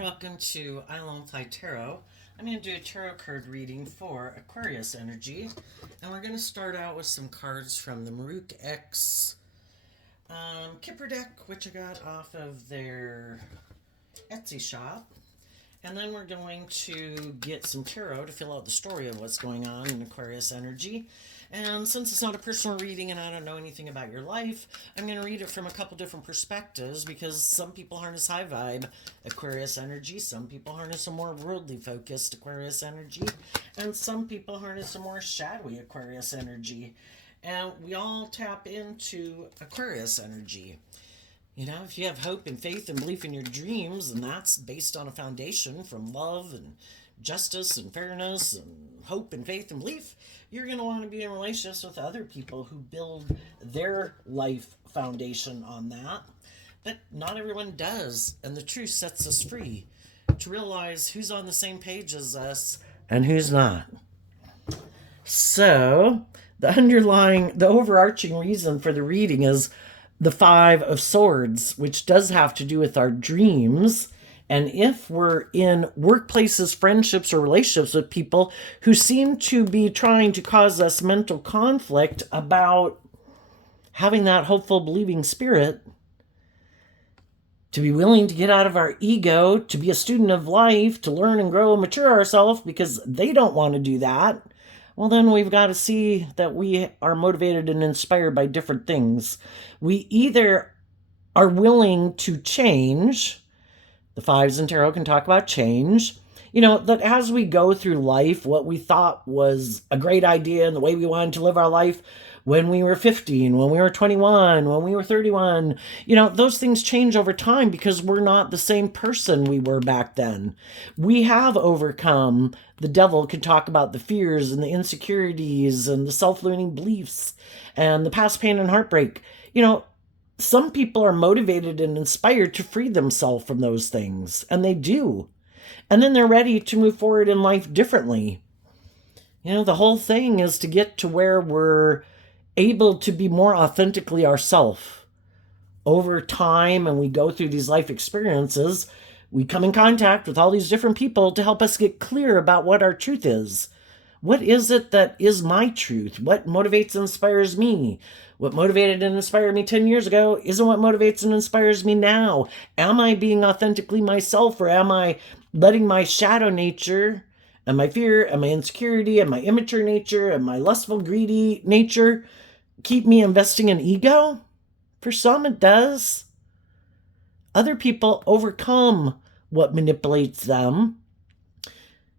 welcome to I Love Tarot. I'm going to do a tarot card reading for Aquarius energy, and we're going to start out with some cards from the Maruk X Kipper deck, which I got off of their Etsy shop. And then we're going to get some tarot to fill out the story of what's going on in Aquarius energy. And since it's not a personal reading and I don't know anything about your life, I'm going to read it from a couple different perspectives because some people harness high vibe Aquarius energy, some people harness a more worldly focused Aquarius energy, and some people harness a more shadowy Aquarius energy. And we all tap into Aquarius energy. You know, if you have hope and faith and belief in your dreams, and that's based on a foundation from love and justice and fairness and hope and faith and belief, you're going to want to be in relationships with other people who build their life foundation on that. But not everyone does, and the truth sets us free to realize who's on the same page as us and who's not. So, the overarching reason for the reading is the Five of Swords, which does have to do with our dreams. And if we're in workplaces, friendships, or relationships with people who seem to be trying to cause us mental conflict about having that hopeful, believing spirit, to be willing to get out of our ego, to be a student of life, to learn and grow and mature ourselves because they don't want to do that, well, then we've got to see that we are motivated and inspired by different things. We either are willing to change. The fives in tarot can talk about change. You know, that as we go through life, what we thought was a great idea and the way we wanted to live our life when we were 15, when we were 21, when we were 31, you know, those things change over time because we're not the same person we were back then. We have overcome. The devil can talk about the fears and the insecurities and the self-limiting beliefs and the past pain and heartbreak. You know, some people are motivated and inspired to free themselves from those things, and they do. And then they're ready to move forward in life differently. You know, the whole thing is to get to where we're able to be more authentically ourselves. Over time, and we go through these life experiences, we come in contact with all these different people to help us get clear about what our truth is. What is it that is my truth? What motivates and inspires me? What motivated and inspired me 10 years ago isn't what motivates and inspires me now. Am I being authentically myself, or am I letting my shadow nature and my fear and my insecurity and my immature nature and my lustful, greedy nature keep me investing in ego? For some, it does. Other people overcome what manipulates them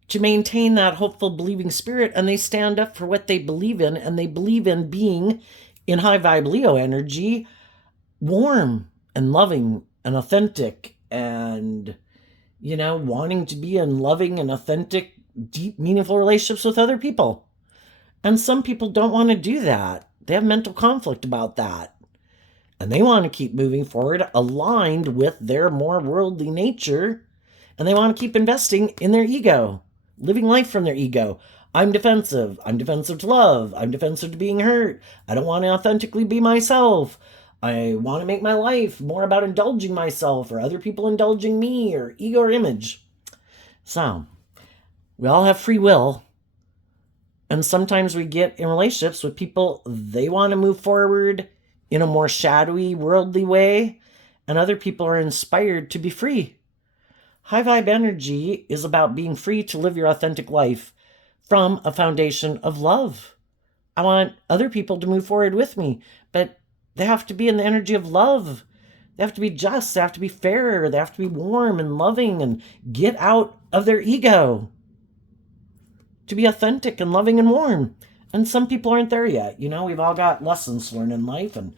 to maintain that hopeful, believing spirit, and they stand up for what they believe in, and they believe in being, in high vibe Leo energy, warm and loving and authentic and, you know, wanting to be in loving and authentic, deep, meaningful relationships with other people. And some people don't want to do that. They have mental conflict about that. And they want to keep moving forward aligned with their more worldly nature. And they want to keep investing in their ego, living life from their ego. I'm defensive. I'm defensive to love. I'm defensive to being hurt. I don't want to authentically be myself. I want to make my life more about indulging myself or other people indulging me, or ego or image. So, we all have free will. And sometimes we get in relationships with people, they want to move forward in a more shadowy, worldly way, and other people are inspired to be free. High vibe energy is about being free to live your authentic life from a foundation of love. I want other people to move forward with me, but they have to be in the energy of love. They have to be just, they have to be fair, they have to be warm and loving and get out of their ego to be authentic and loving and warm. And some people aren't there yet. You know, we've all got lessons to learn in life, and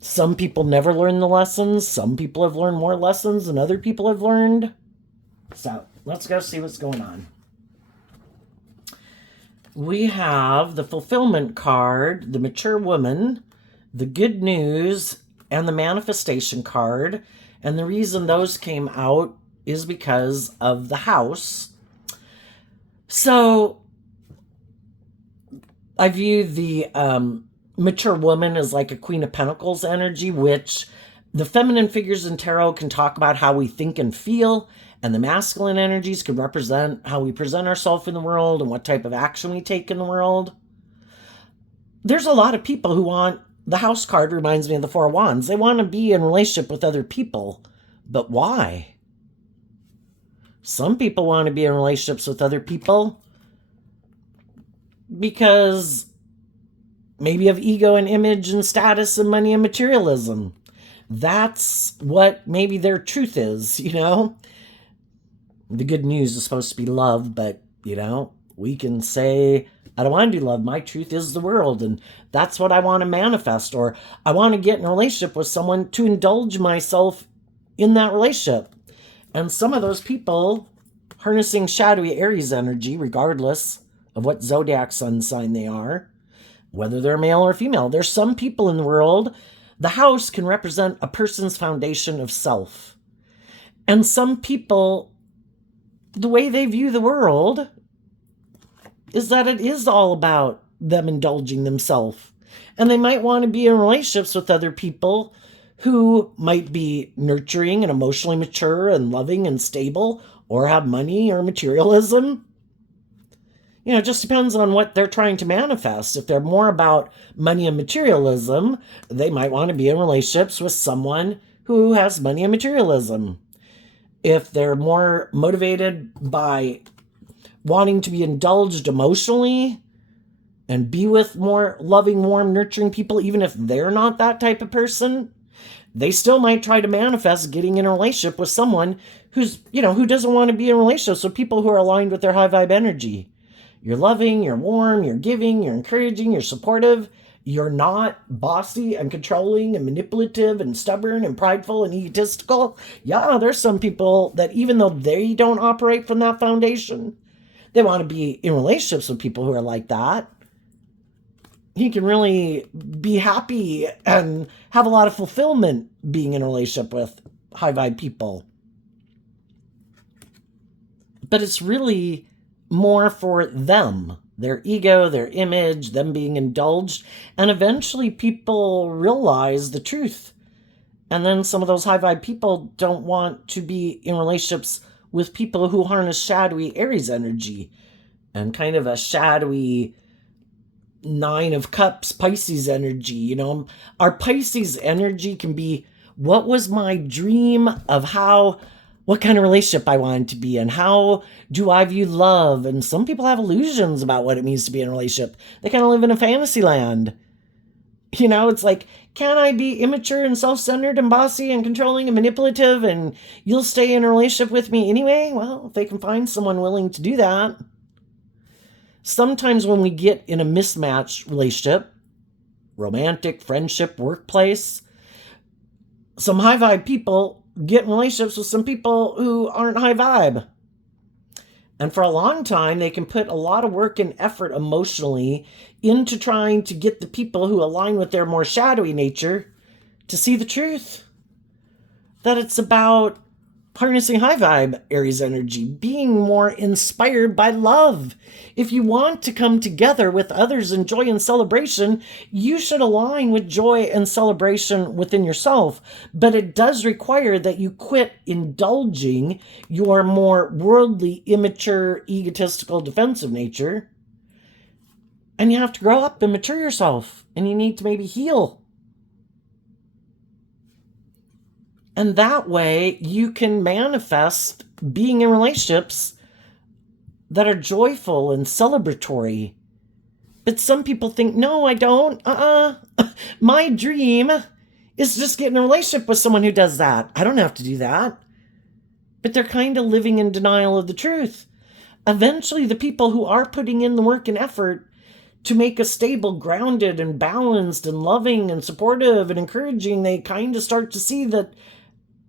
some people never learn the lessons. Some people have learned more lessons than other people have learned. So let's go see what's going on. We have the fulfillment card, the mature woman, the good news, and the manifestation card. And the reason those came out is because of the house. So I view the mature woman as like a Queen of Pentacles energy, which the feminine figures in tarot can talk about how we think and feel, And the masculine energies could represent how we present ourselves in the world and what type of action we take in the world. There's a lot of people who want, the house card reminds me of the Four of Wands. They want to be in relationship with other people. But why? Some people want to be in relationships with other people because maybe of ego and image and status and money and materialism. That's what maybe their truth is, you know? The good news is supposed to be love, but, you know, we can say, I don't want to do love. My truth is the world, and that's what I want to manifest. Or I want to get in a relationship with someone to indulge myself in that relationship. And some of those people harnessing shadowy Aries energy, regardless of what zodiac sun sign they are, whether they're male or female. There's some people in the world, the house can represent a person's foundation of self. And some people, the way they view the world is that it is all about them indulging themselves. And they might want to be in relationships with other people who might be nurturing and emotionally mature and loving and stable, or have money or materialism. You know, it just depends on what they're trying to manifest. If they're more about money and materialism, they might want to be in relationships with someone who has money and materialism. If they're more motivated by wanting to be indulged emotionally and be with more loving, warm, nurturing people, even if they're not that type of person, they still might try to manifest getting in a relationship with someone who's, you know, who doesn't want to be in relationships with people who are aligned with their high vibe energy. You're loving, you're warm, you're giving, you're encouraging, you're supportive. You're not bossy and controlling and manipulative and stubborn and prideful and egotistical. Yeah, there's some people that even though they don't operate from that foundation, they want to be in relationships with people who are like that. He can really be happy and have a lot of fulfillment being in a relationship with high vibe people. But it's really more for them, their ego, their image, them being indulged. And eventually people realize the truth. And then some of those high vibe people don't want to be in relationships with people who harness shadowy Aries energy and kind of a shadowy Nine of Cups, Pisces energy. You know, our Pisces energy can be, what was my dream of what kind of relationship I wanted to be in? How do I view love? And some people have illusions about what it means to be in a relationship. They kind of live in a fantasy land. You know, it's like, can I be immature and self-centered and bossy and controlling and manipulative and you'll stay in a relationship with me anyway? Well, if they can find someone willing to do that. Sometimes when we get in a mismatched relationship, romantic, friendship, workplace, some high vibe people get in relationships with some people who aren't high vibe. And for a long time, they can put a lot of work and effort emotionally into trying to get the people who align with their more shadowy nature to see the truth. That it's about harnessing high vibe Aries energy, being more inspired by love. If you want to come together with others in joy and celebration, you should align with joy and celebration within yourself. But it does require that you quit indulging your more worldly, immature, egotistical, defensive nature. And you have to grow up and mature yourself. And you need to maybe heal. And that way you can manifest being in relationships that are joyful and celebratory. But some people think, no, I don't. My dream is just get in a relationship with someone who does that. I don't have to do that. But they're kind of living in denial of the truth. Eventually, the people who are putting in the work and effort to make us stable, grounded, and balanced, and loving, and supportive, and encouraging, they kind of start to see that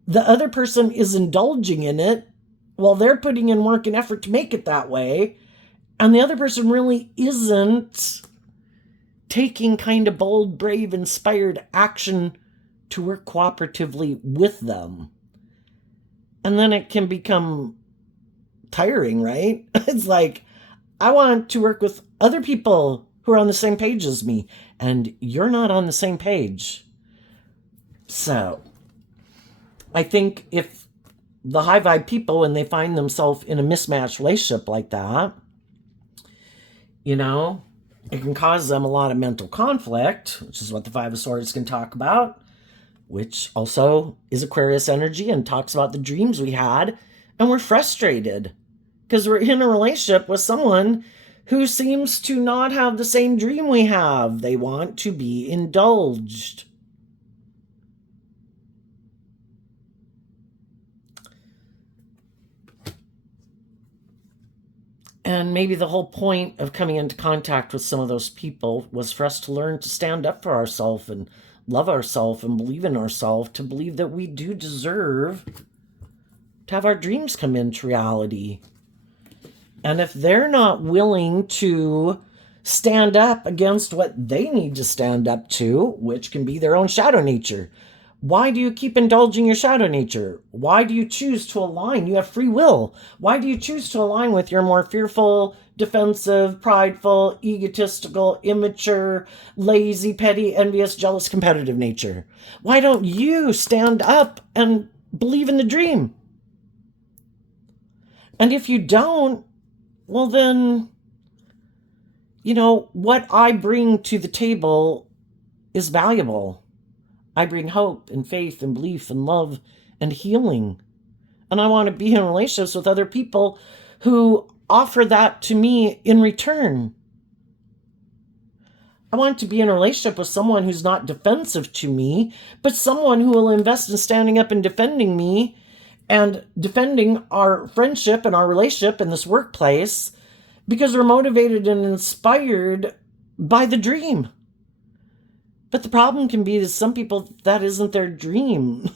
the other person is indulging in it while they're putting in work and effort to make it that way. And the other person really isn't taking kind of bold, brave, inspired action to work cooperatively with them. And then it can become tiring, right? It's like, I want to work with other people who are on the same page as me, and you're not on the same page. So I think if the high vibe people, when they find themselves in a mismatched relationship like that, it can cause them a lot of mental conflict, which is what the Five of Swords can talk about, which also is Aquarius energy and talks about the dreams we had. And we're frustrated because we're in a relationship with someone who seems to not have the same dream we have. They want to be indulged. And maybe the whole point of coming into contact with some of those people was for us to learn to stand up for ourselves and love ourselves and believe in ourselves, to believe that we do deserve to have our dreams come into reality. And if they're not willing to stand up against what they need to stand up to, which can be their own shadow nature, why do you keep indulging your shadow nature? Why do you choose to align? You have free will. Why do you choose to align with your more fearful, defensive, prideful, egotistical, immature, lazy, petty, envious, jealous, competitive nature? Why don't you stand up and believe in the dream? And if you don't, well then, what I bring to the table is valuable. I bring hope and faith and belief and love and healing. And I want to be in relationships with other people who offer that to me in return. I want to be in a relationship with someone who's not defensive to me, but someone who will invest in standing up and defending me and defending our friendship and our relationship in this workplace, because we're motivated and inspired by the dream. But the problem can be that some people, that isn't their dream.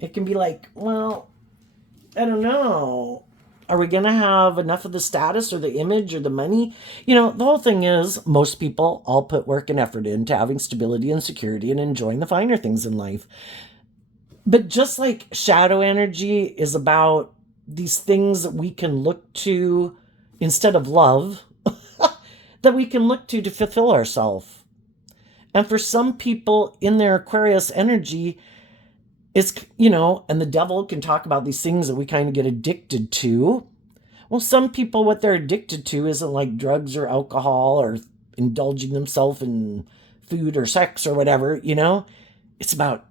It can be like, well, I don't know. Are we going to have enough of the status or the image or the money? The whole thing is, most people all put work and effort into having stability and security and enjoying the finer things in life. But just like shadow energy is about these things that we can look to instead of love, that we can look to fulfill ourselves. And for some people in their Aquarius energy, it's, and the devil can talk about these things that we kind of get addicted to. Well, some people, what they're addicted to isn't like drugs or alcohol or indulging themselves in food or sex or whatever, It's about,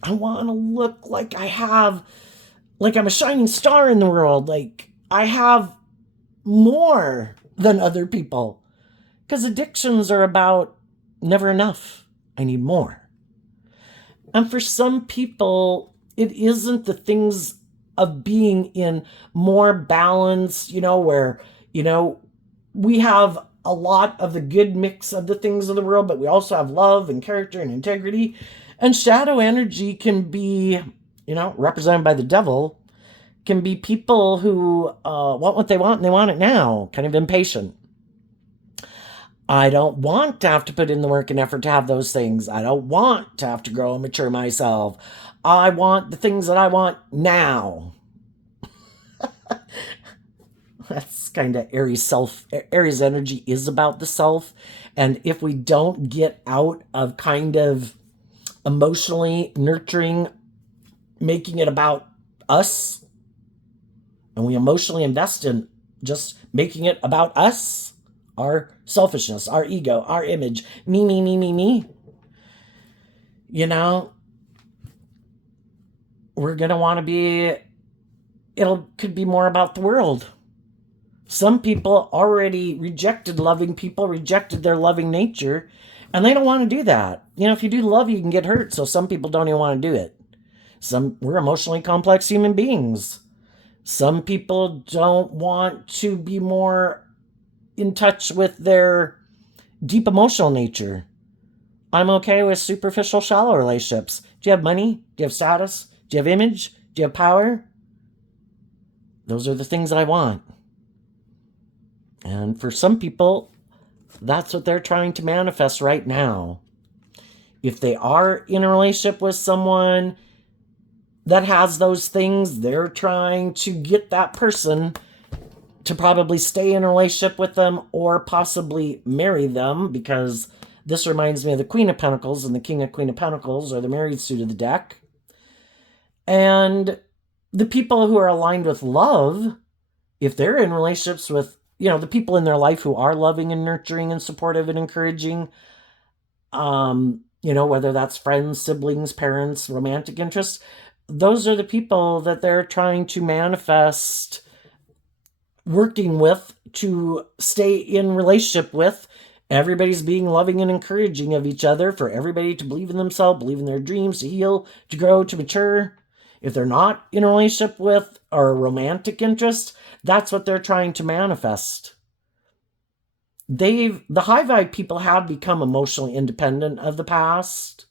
I want to look like I'm a shining star in the world. Like I have more than other people. Because addictions are about never enough. I need more. And for some people, it isn't the things of being in more balance, where, we have a lot of the good mix of the things of the world, but we also have love and character and integrity. And shadow energy can be, represented by the devil, can be people who want what they want and they want it now, kind of impatient. I don't want to have to put in the work and effort to have those things. I don't want to have to grow and mature myself. I want the things that I want now. That's kind of Aries self. Aries energy is about the self. And if we don't get out of kind of emotionally nurturing, making it about us, and we emotionally invest in just making it about us, our selfishness, our ego, our image, me, we're going to want to be, could be more about the world. Some people already rejected loving people, rejected their loving nature, and they don't want to do that. If you do love, you can get hurt, so some people don't even want to do it. We're emotionally complex human beings. Some people don't want to be more in touch with their deep emotional nature. I'm okay with superficial, shallow relationships. Do you have money? Do you have status? Do you have image? Do you have power? Those are the things I want. And for some people, that's what they're trying to manifest right now. If they are in a relationship with someone that has those things, they're trying to get that person to probably stay in a relationship with them or possibly marry them, because this reminds me of the Queen of Pentacles, and the King of Queen of Pentacles are the married suit of the deck. And the people who are aligned with love, if they're in relationships with, the people in their life who are loving and nurturing and supportive and encouraging, whether that's friends, siblings, parents, romantic interests, those are the people that they're trying to manifest working with, to stay in relationship with. Everybody's being loving and encouraging of each other, for everybody to believe in themselves, believe in their dreams, to heal, to grow, to mature. If they're not in a relationship with or a romantic interest, that's what they're trying to manifest. The high vibe people have become emotionally independent of the past,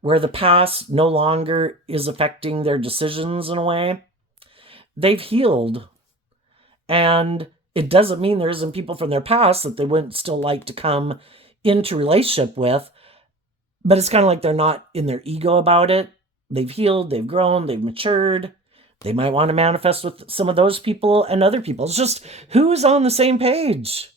where the past no longer is affecting their decisions in a way. They've healed. And it doesn't mean there isn't people from their past that they wouldn't still like to come into relationship with, but it's kind of like they're not in their ego about it. They've healed, they've grown, they've matured. They might want to manifest with some of those people and other people. It's just who's on the same page.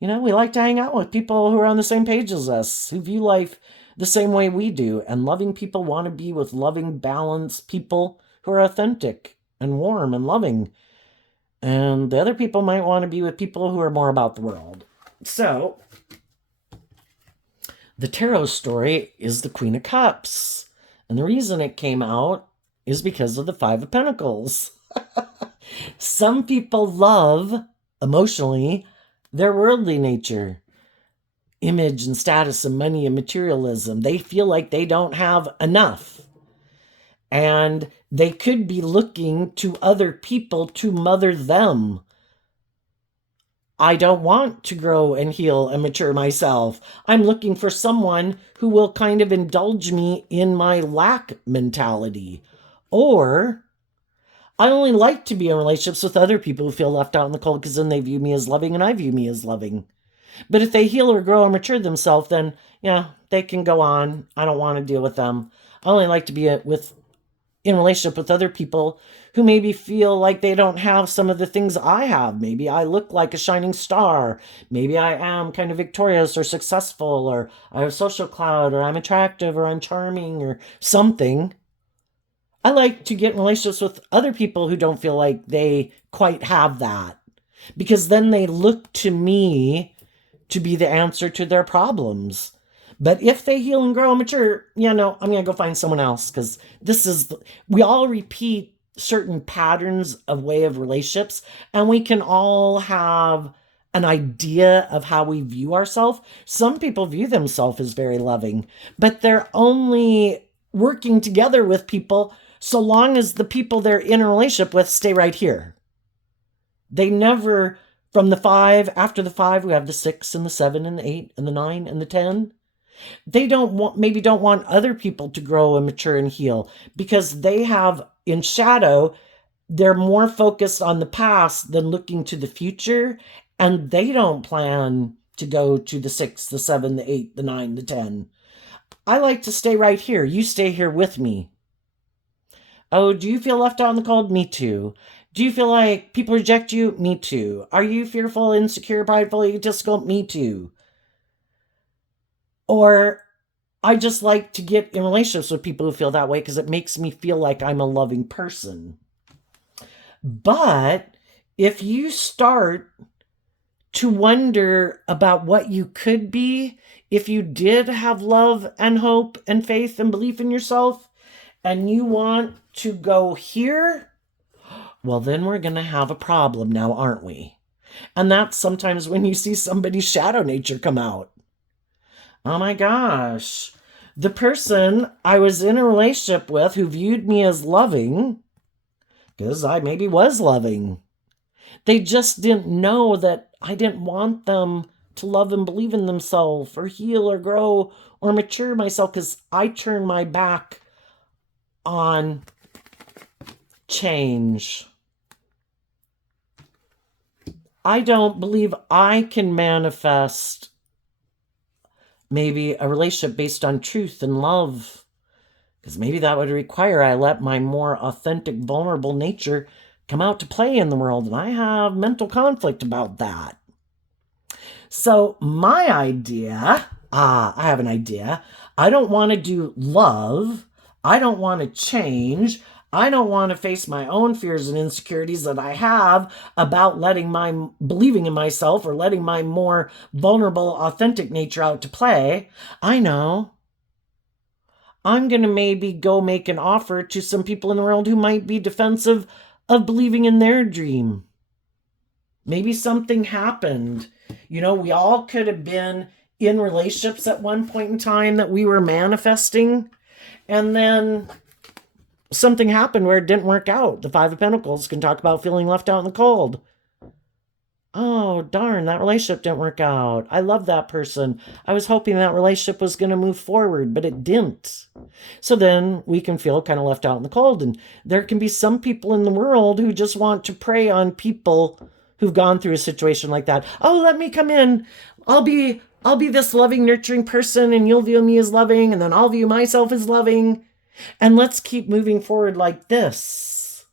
We like to hang out with people who are on the same page as us, who view life the same way we do. And loving people want to be with loving, balanced people who are authentic and warm and loving. And the other people might want to be with people who are more about the world. So, the tarot story is the Queen of Cups. And the reason it came out is because of the Five of Pentacles. Some people love, emotionally, their worldly nature. Image and status and money and materialism. They feel like they don't have enough. And they could be looking to other people to mother them. I don't want to grow and heal and mature myself. I'm looking for someone who will kind of indulge me in my lack mentality. Or I only like to be in relationships with other people who feel left out in the cold, because then they view me as loving and I view me as loving. But if they heal or grow or mature themselves, then, they can go on. I don't want to deal with them. I only like to be in relationship with other people who maybe feel like they don't have some of the things I have. Maybe I look like a shining star. Maybe I am kind of victorious or successful, or I have social clout, or I'm attractive, or I'm charming, or something. I like to get in relationships with other people who don't feel like they quite have that, because then they look to me to be the answer to their problems. But if they heal and grow and mature, I'm going to go find someone else, because we all repeat certain patterns of way of relationships, and we can all have an idea of how we view ourselves. Some people view themselves as very loving, but they're only working together with people so long as the people they're in a relationship with stay right here. They never, from the 5, after the 5, we have the 6 and the 7 and the 8 and the 9 and the 10. They don't want other people to grow and mature and heal, because they have in shadow, they're more focused on the past than looking to the future. And they don't plan to go to the 6, the 7, the 8, the 9, the 10. I like to stay right here. You stay here with me. Oh, do you feel left out in the cold? Me too. Do you feel like people reject you? Me too. Are you fearful, insecure, prideful, egotistical? Me too. Or I just like to get in relationships with people who feel that way, because it makes me feel like I'm a loving person. But if you start to wonder about what you could be if you did have love and hope and faith and belief in yourself, and you want to go here, well, then we're going to have a problem now, aren't we? And that's sometimes when you see somebody's shadow nature come out. Oh my gosh, the person I was in a relationship with who viewed me as loving, because I maybe was loving, they just didn't know that I didn't want them to love and believe in themselves, or heal or grow or mature myself, because I turned my back on change. I don't believe I can manifest maybe a relationship based on truth and love, because maybe that would require I let my more authentic, vulnerable nature come out to play in the world, and I have mental conflict about that. So my idea, I have an idea. I don't want to do love. I don't want to change. I don't want to face my own fears and insecurities that I have about believing in myself or letting my more vulnerable, authentic nature out to play. I know. I'm going to maybe go make an offer to some people in the world who might be defensive of believing in their dream. Maybe something happened. We all could have been in relationships at one point in time that we were manifesting, and then something happened where it didn't work out. The Five of Pentacles can talk about feeling left out in the cold. Oh, darn, that relationship didn't work out. I love that person. I was hoping that relationship was going to move forward, but it didn't. So then we can feel kind of left out in the cold. And there can be some people in the world who just want to prey on people who've gone through a situation like that. Oh, let me come in. I'll be this loving, nurturing person, and you'll view me as loving, and then I'll view myself as loving. And let's keep moving forward like this.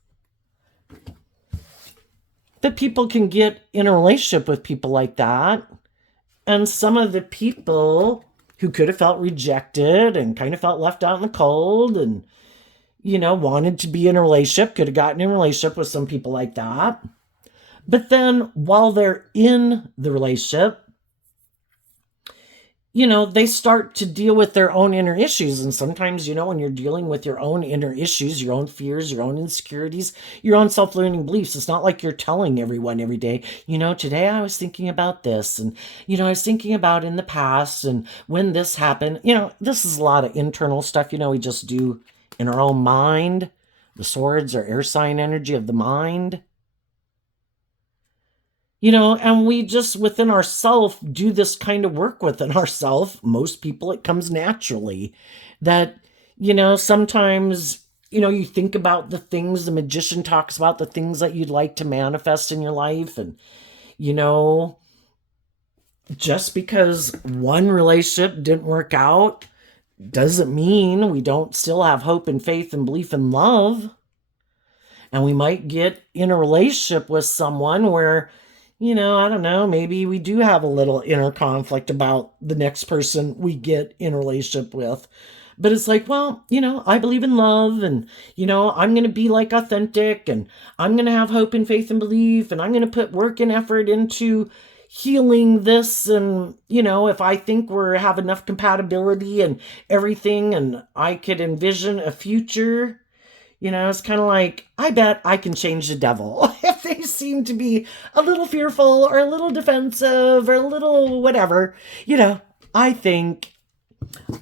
But people can get in a relationship with people like that. And some of the people who could have felt rejected and kind of felt left out in the cold and, wanted to be in a relationship, could have gotten in a relationship with some people like that. But then while they're in the relationship, they start to deal with their own inner issues. And sometimes, when you're dealing with your own inner issues, your own fears, your own insecurities, your own self-limiting beliefs, it's not like you're telling everyone every day, today I was thinking about this. And, I was thinking about in the past and when this happened, this is a lot of internal stuff, we just do in our own mind. The swords are air sign energy of the mind. And we just within ourselves do this kind of work within ourselves. Most people, it comes naturally that, sometimes, you think about the things the magician talks about, the things that you'd like to manifest in your life. And, just because one relationship didn't work out doesn't mean we don't still have hope and faith and belief in love. And we might get in a relationship with someone where, I don't know, maybe we do have a little inner conflict about the next person we get in a relationship with. But it's like, well, I believe in love and, I'm going to be authentic and I'm going to have hope and faith and belief and I'm going to put work and effort into healing this. And, if I think we have enough compatibility and everything and I could envision a future, it's kind of like, I bet I can change the devil if they seem to be a little fearful or a little defensive or a little whatever. I think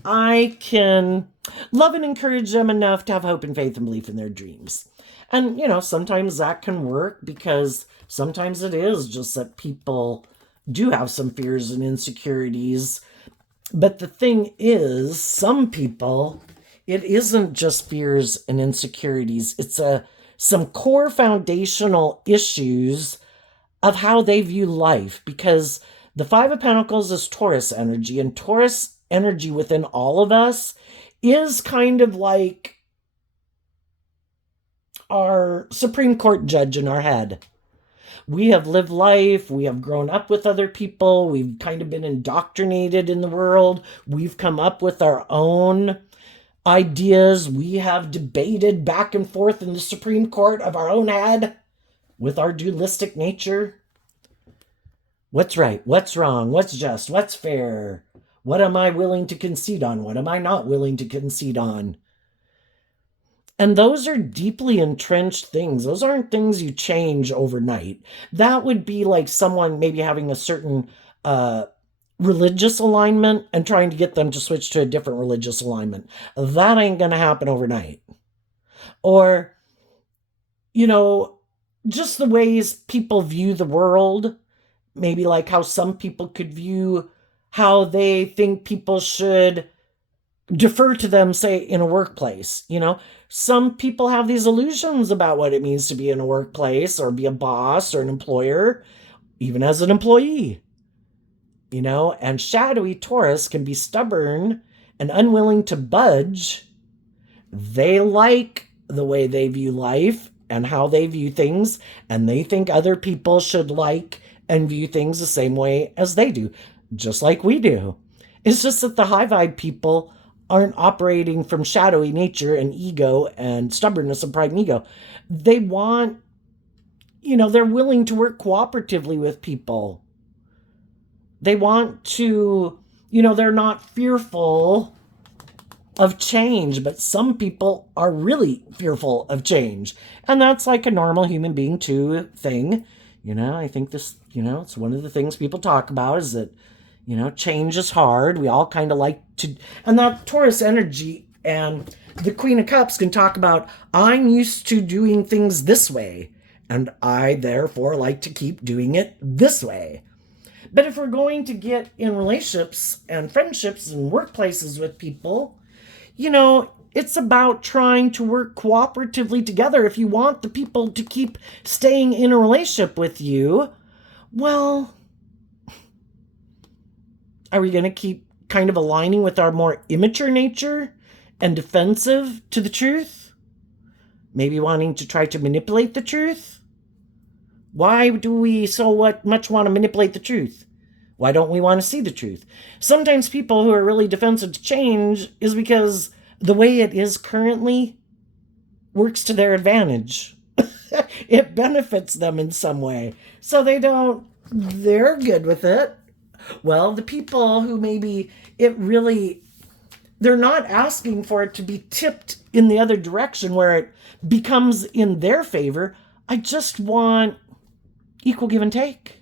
I can love and encourage them enough to have hope and faith and belief in their dreams. And, sometimes that can work because sometimes it is just that people do have some fears and insecurities. But the thing is, some people, it isn't just fears and insecurities. It's some core foundational issues of how they view life, because the Five of Pentacles is Taurus energy, and Taurus energy within all of us is kind of like our Supreme Court judge in our head. We have lived life. We have grown up with other people. We've kind of been indoctrinated in the world. We've come up with our own ideas. We have debated back and forth in the Supreme Court of our own head with our dualistic nature. What's right? What's wrong? What's just? What's fair? What am I willing to concede on? What am I not willing to concede on? And those are deeply entrenched things. Those aren't things you change overnight. That would be like someone maybe having a certain religious alignment and trying to get them to switch to a different religious alignment. That ain't going to happen overnight. Or, just the ways people view the world, maybe like how some people could view how they think people should defer to them, say, in a workplace. Some people have these illusions about what it means to be in a workplace or be a boss or an employer, even as an employee. And shadowy Taurus can be stubborn and unwilling to budge. They like the way they view life and how they view things, and they think other people should like and view things the same way as they do, just like we do. It's just that the high vibe people aren't operating from shadowy nature and ego and stubbornness and pride and ego. They want, they're willing to work cooperatively with people. They want to, they're not fearful of change, but some people are really fearful of change. And that's like a normal human being too thing. I think this, it's one of the things people talk about is that, change is hard. We all kind of like to, and that Taurus energy and the Queen of Cups can talk about, I'm used to doing things this way, and I therefore like to keep doing it this way. But if we're going to get in relationships and friendships and workplaces with people, it's about trying to work cooperatively together. If you want the people to keep staying in a relationship with you, well, are we going to keep kind of aligning with our more immature nature and defensive to the truth? Maybe wanting to try to manipulate the truth? Why do we so much want to manipulate the truth? Why don't we want to see the truth? Sometimes people who are really defensive to change is because the way it is currently works to their advantage. It benefits them in some way. So they're good with it. Well, the people who maybe they're not asking for it to be tipped in the other direction where it becomes in their favor. I just want equal give and take.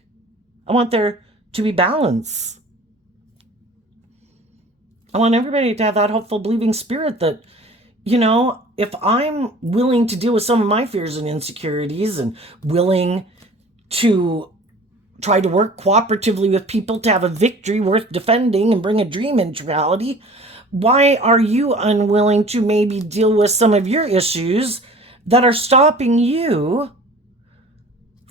I want there to be balance. I want everybody to have that hopeful, believing spirit that, if I'm willing to deal with some of my fears and insecurities and willing to try to work cooperatively with people to have a victory worth defending and bring a dream into reality, why are you unwilling to maybe deal with some of your issues that are stopping you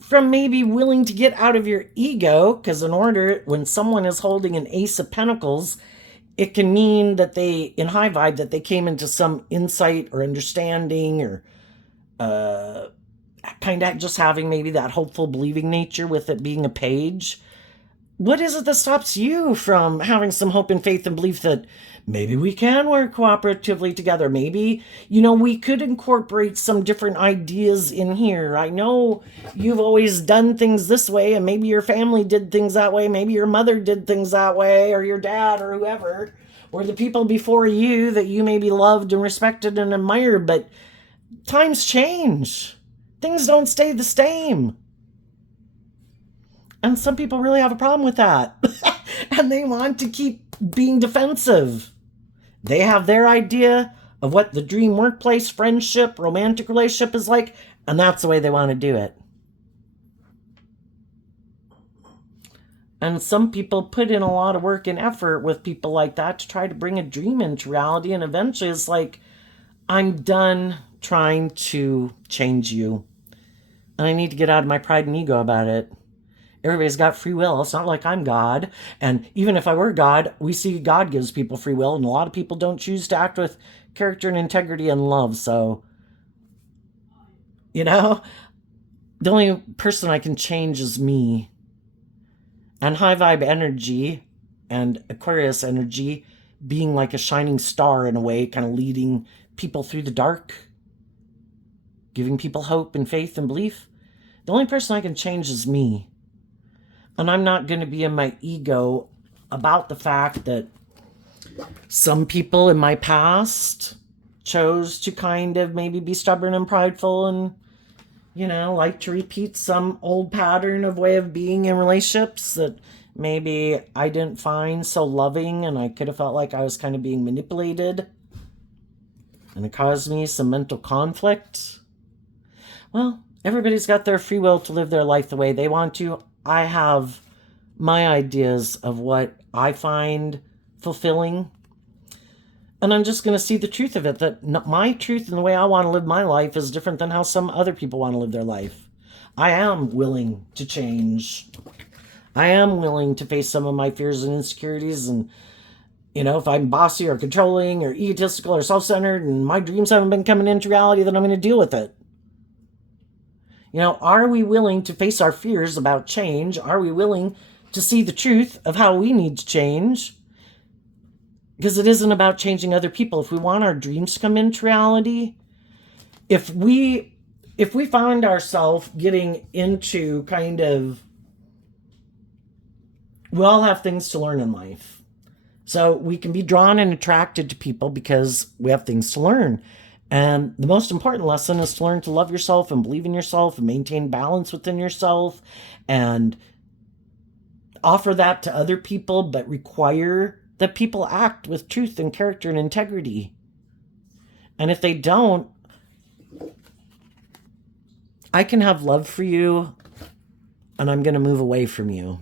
from maybe willing to get out of your ego? Because when someone is holding an Ace of Pentacles, it can mean that in high vibe, that they came into some insight or understanding or kind of just having maybe that hopeful, believing nature with it being a page. What is it that stops you from having some hope and faith and belief that maybe we can work cooperatively together? Maybe, we could incorporate some different ideas in here. I know you've always done things this way, and maybe your family did things that way. Maybe your mother did things that way, or your dad, or whoever, or the people before you that you maybe loved and respected and admired. But times change. Things don't stay the same. And some people really have a problem with that. And they want to keep being defensive. They have their idea of what the dream workplace, friendship, romantic relationship is like, and that's the way they want to do it. And some people put in a lot of work and effort with people like that to try to bring a dream into reality, and eventually it's like, I'm done trying to change you. And I need to get out of my pride and ego about it. Everybody's got free will. It's not like I'm God. And even if I were God, we see God gives people free will, and a lot of people don't choose to act with character and integrity and love. So, the only person I can change is me. And high vibe energy and Aquarius energy being like a shining star in a way, kind of leading people through the dark, giving people hope and faith and belief. The only person I can change is me. And I'm not going to be in my ego about the fact that some people in my past chose to kind of maybe be stubborn and prideful and, like to repeat some old pattern of way of being in relationships that maybe I didn't find so loving, and I could have felt like I was kind of being manipulated. And it caused me some mental conflict. Well, everybody's got their free will to live their life the way they want to. I have my ideas of what I find fulfilling. And I'm just going to see the truth of it, that my truth and the way I want to live my life is different than how some other people want to live their life. I am willing to change. I am willing to face some of my fears and insecurities. And, if I'm bossy or controlling or egotistical or self-centered and my dreams haven't been coming into reality, then I'm going to deal with it. Are we willing to face our fears about change? Are we willing to see the truth of how we need to change? Because it isn't about changing other people. If we want our dreams to come into reality, if we find ourselves getting into kind of, we all have things to learn in life. So we can be drawn and attracted to people because we have things to learn. And the most important lesson is to learn to love yourself and believe in yourself and maintain balance within yourself and offer that to other people, but require that people act with truth and character and integrity. And if they don't, I can have love for you and I'm going to move away from you.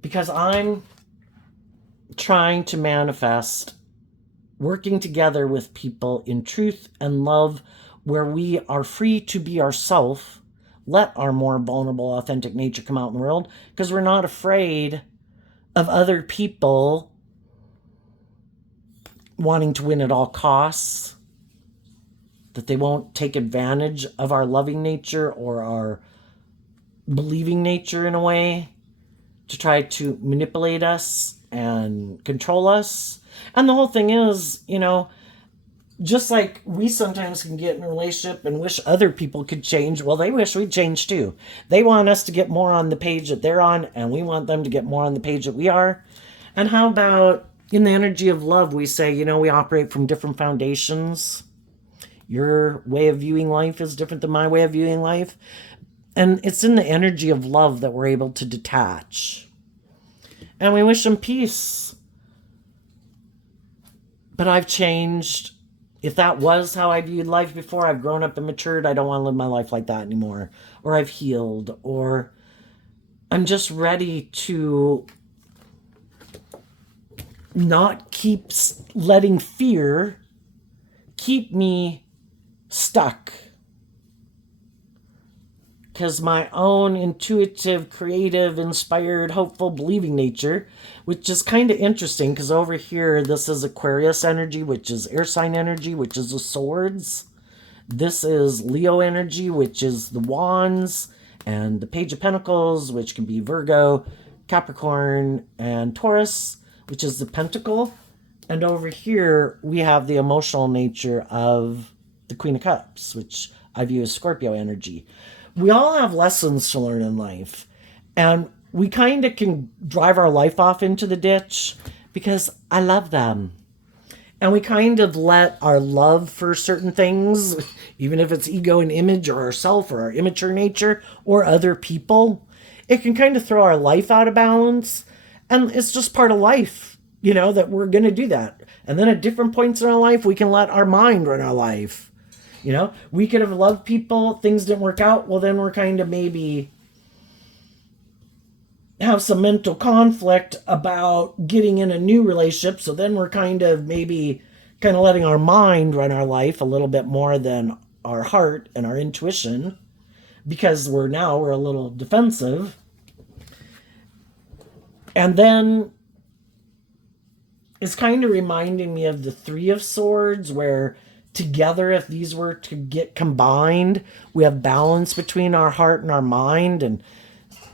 Because I'm trying to manifest working together with people in truth and love, where we are free to be ourselves, let our more vulnerable, authentic nature come out in the world, because we're not afraid of other people wanting to win at all costs, that they won't take advantage of our loving nature or our believing nature in a way to try to manipulate us and control us. And the whole thing is, just like we sometimes can get in a relationship and wish other people could change, well, they wish we'd change too. They want us to get more on the page that they're on, and we want them to get more on the page that we are. And how about in the energy of love, we say, we operate from different foundations. Your way of viewing life is different than my way of viewing life. And it's in the energy of love that we're able to detach. And we wish them peace. But I've changed. If that was how I viewed life before, I've grown up and matured. I don't want to live my life like that anymore. Or I've healed. Or I'm just ready to not keep letting fear keep me stuck. Because my own intuitive, creative, inspired, hopeful, believing nature, which is kind of interesting, because over here, this is Aquarius energy, which is air sign energy, which is the swords. This is Leo energy, which is the wands, and the Page of Pentacles, which can be Virgo, Capricorn, and Taurus, which is the pentacle. And over here, we have the emotional nature of the Queen of Cups, which I view as Scorpio energy. We all have lessons to learn in life, and we kind of can drive our life off into the ditch because I love them. And we kind of let our love for certain things, even if it's ego and image or ourself or our immature nature or other people, it can kind of throw our life out of balance. And it's just part of life, that we're going to do that. And then at different points in our life, we can let our mind run our life. We could have loved people, things didn't work out. Well, then we're kind of maybe have some mental conflict about getting in a new relationship. So then we're kind of letting our mind run our life a little bit more than our heart and our intuition, because we're a little defensive. And then it's kind of reminding me of the Three of Swords, where together, if these were to get combined, we have balance between our heart and our mind. And,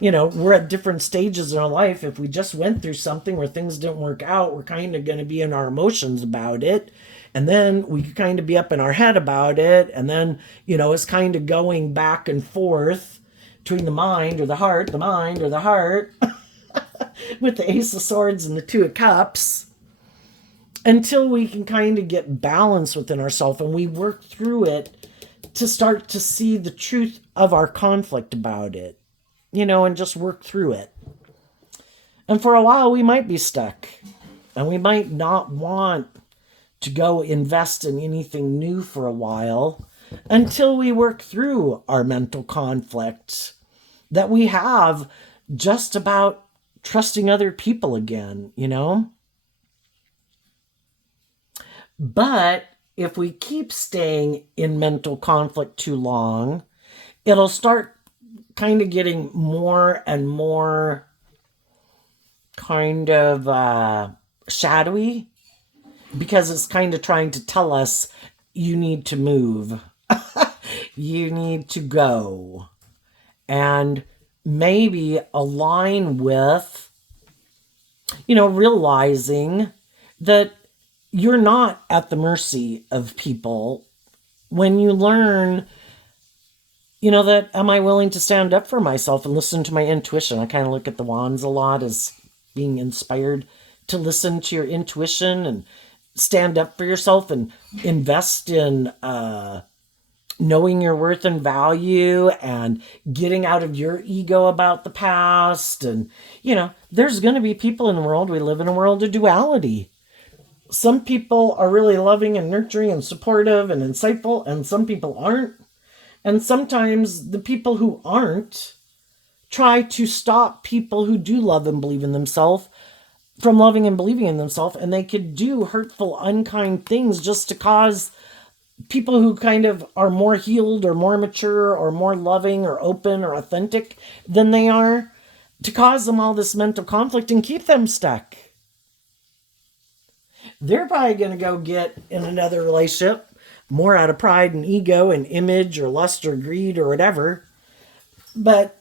we're at different stages in our life. If we just went through something where things didn't work out, we're kind of going to be in our emotions about it. And then we could kind of be up in our head about it. And then, it's kind of going back and forth between the mind or the heart, the mind or the heart, with the Ace of Swords and the Two of Cups, until we can kind of get balance within ourselves and we work through it to start to see the truth of our conflict about it, and just work through it. And for a while, we might be stuck and we might not want to go invest in anything new for a while until we work through our mental conflict that we have just about trusting other people again, But if we keep staying in mental conflict too long, it'll start kind of getting more and more kind of shadowy, because it's kind of trying to tell us you need to move. You need to go. And maybe align with realizing that you're not at the mercy of people when you learn, that am I willing to stand up for myself and listen to my intuition? I kind of look at the wands a lot as being inspired to listen to your intuition and stand up for yourself and invest in knowing your worth and value and getting out of your ego about the past. And, there's going to be people in the world. We live in a world of duality. Some people are really loving and nurturing and supportive and insightful, and some people aren't. And sometimes the people who aren't try to stop people who do love and believe in themselves from loving and believing in themselves, and they could do hurtful, unkind things just to cause people who kind of are more healed or more mature or more loving or open or authentic than they are, to cause them all this mental conflict and keep them stuck. They're probably going to go get in another relationship more out of pride and ego and image or lust or greed or whatever. But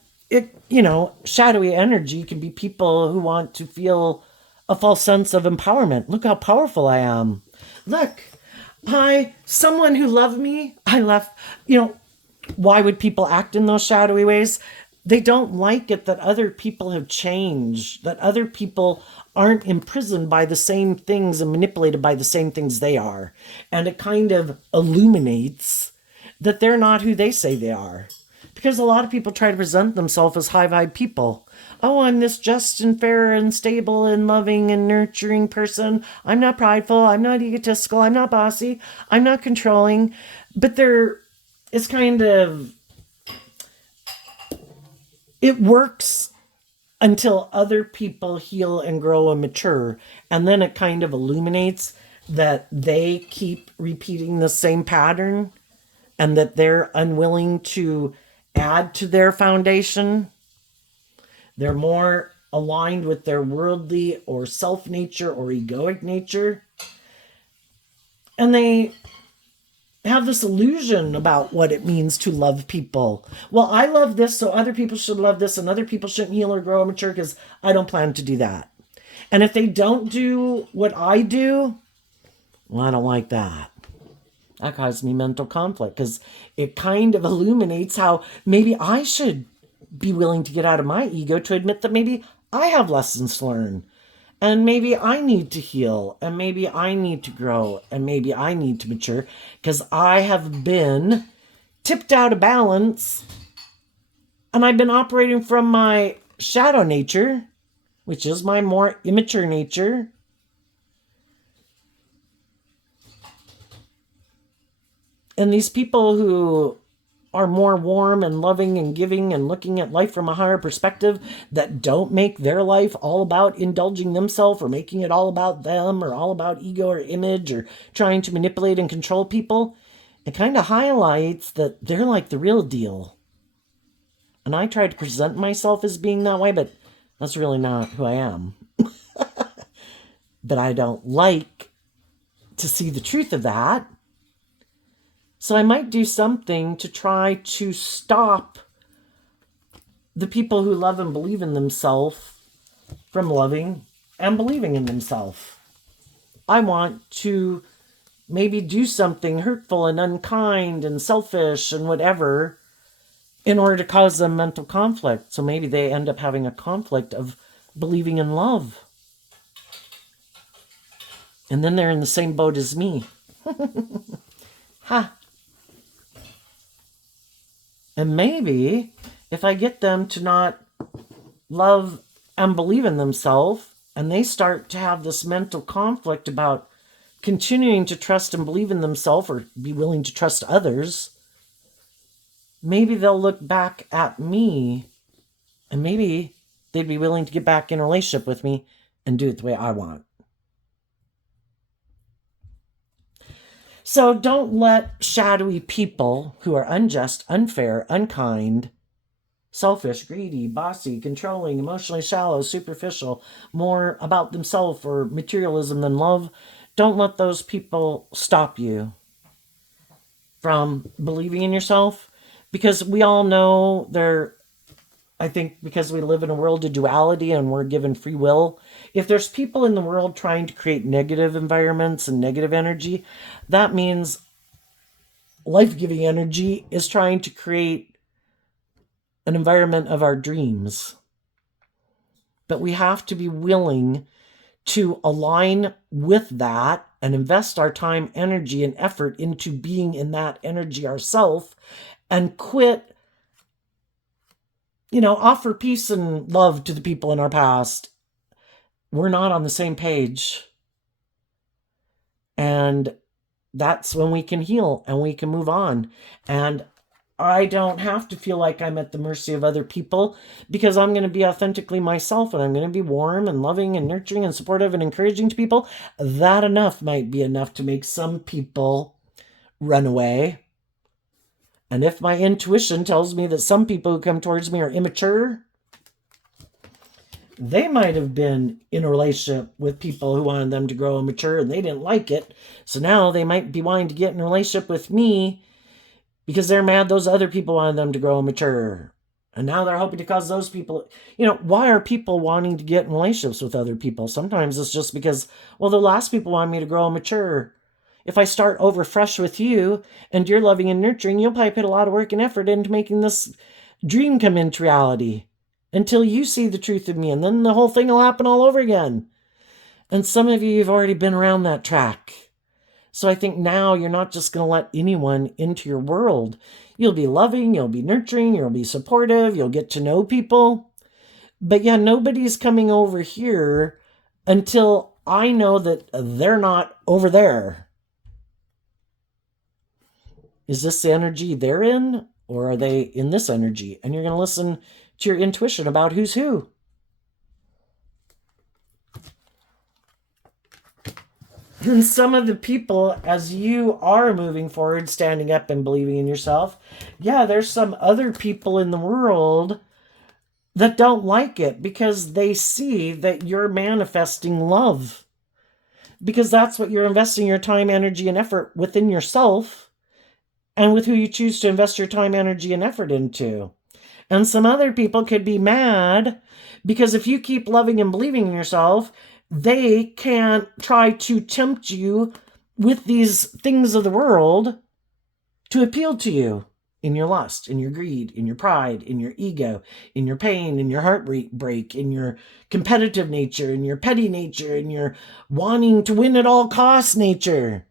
shadowy energy can be people who want to feel a false sense of empowerment. Look how powerful I am. Look, someone who loved me, I left, why would people act in those shadowy ways? They don't like it that other people have changed, that other people aren't imprisoned by the same things and manipulated by the same things they are. And it kind of illuminates that they're not who they say they are. Because a lot of people try to present themselves as high vibe people. Oh, I'm this just and fair and stable and loving and nurturing person. I'm not prideful. I'm not egotistical. I'm not bossy. I'm not controlling. But it's kind of, it works until other people heal and grow and mature. And then it kind of illuminates that they keep repeating the same pattern and that they're unwilling to add to their foundation. They're more aligned with their worldly or self nature or egoic nature. And they have this illusion about what it means to love people. Well, I love this, so other people should love this, and other people shouldn't heal or grow or mature because I don't plan to do that. And if they don't do what I do, well, I don't like that. That causes me mental conflict because it kind of illuminates how maybe I should be willing to get out of my ego to admit that maybe I have lessons to learn. And maybe I need to heal, and maybe I need to grow, and maybe I need to mature because I have been tipped out of balance and I've been operating from my shadow nature, which is my more immature nature. And these people who are more warm and loving and giving and looking at life from a higher perspective, that don't make their life all about indulging themselves or making it all about them or all about ego or image or trying to manipulate and control people, it kind of highlights that they're like the real deal. And I try to present myself as being that way, but that's really not who I am. But I don't like to see the truth of that. So I might do something to try to stop the people who love and believe in themselves from loving and believing in themselves. I want to maybe do something hurtful and unkind and selfish and whatever in order to cause them mental conflict. So maybe they end up having a conflict of believing in love. And then they're in the same boat as me. Ha! And maybe if I get them to not love and believe in themselves, and they start to have this mental conflict about continuing to trust and believe in themselves or be willing to trust others, maybe they'll look back at me and maybe they'd be willing to get back in a relationship with me and do it the way I want. So don't let shadowy people who are unjust, unfair, unkind, selfish, greedy, bossy, controlling, emotionally shallow, superficial, more about themselves or materialism than love, don't let those people stop you from believing in yourself, because we all know they're I think because we live in a world of duality and we're given free will, if there's people in the world trying to create negative environments and negative energy, that means life-giving energy is trying to create an environment of our dreams. But we have to be willing to align with that and invest our time, energy, and effort into being in that energy ourselves and quit, offer peace and love to the people in our past. We're not on the same page. And that's when we can heal and we can move on. And I don't have to feel like I'm at the mercy of other people, because I'm going to be authentically myself, and I'm going to be warm and loving and nurturing and supportive and encouraging to people. That enough might be enough to make some people run away. And if my intuition tells me that some people who come towards me are immature, they might have been in a relationship with people who wanted them to grow and mature, and they didn't like it. So now they might be wanting to get in a relationship with me because they're mad those other people wanted them to grow and mature. And now they're hoping to cause those people... why are people wanting to get in relationships with other people? Sometimes it's just because, well, the last people wanted me to grow and mature. If I start over fresh with you and you're loving and nurturing, you'll probably put a lot of work and effort into making this dream come into reality until you see the truth of me. And then the whole thing will happen all over again. And some of you have already been around that track. So I think now you're not just going to let anyone into your world. You'll be loving, you'll be nurturing, you'll be supportive, you'll get to know people. But yeah, nobody's coming over here until I know that they're not over there. Is this the energy they're in, or are they in this energy? And you're going to listen to your intuition about who's who. And some of the people, as you are moving forward, standing up and believing in yourself, yeah, there's some other people in the world that don't like it because they see that you're manifesting love. Because that's what you're investing your time, energy, and effort within yourself, and with who you choose to invest your time, energy, and effort into. And some other people could be mad because if you keep loving and believing in yourself, they can't try to tempt you with these things of the world to appeal to you in your lust, in your greed, in your pride, in your ego, in your pain, in your heartbreak, in your competitive nature, in your petty nature, in your wanting to win at all costs nature.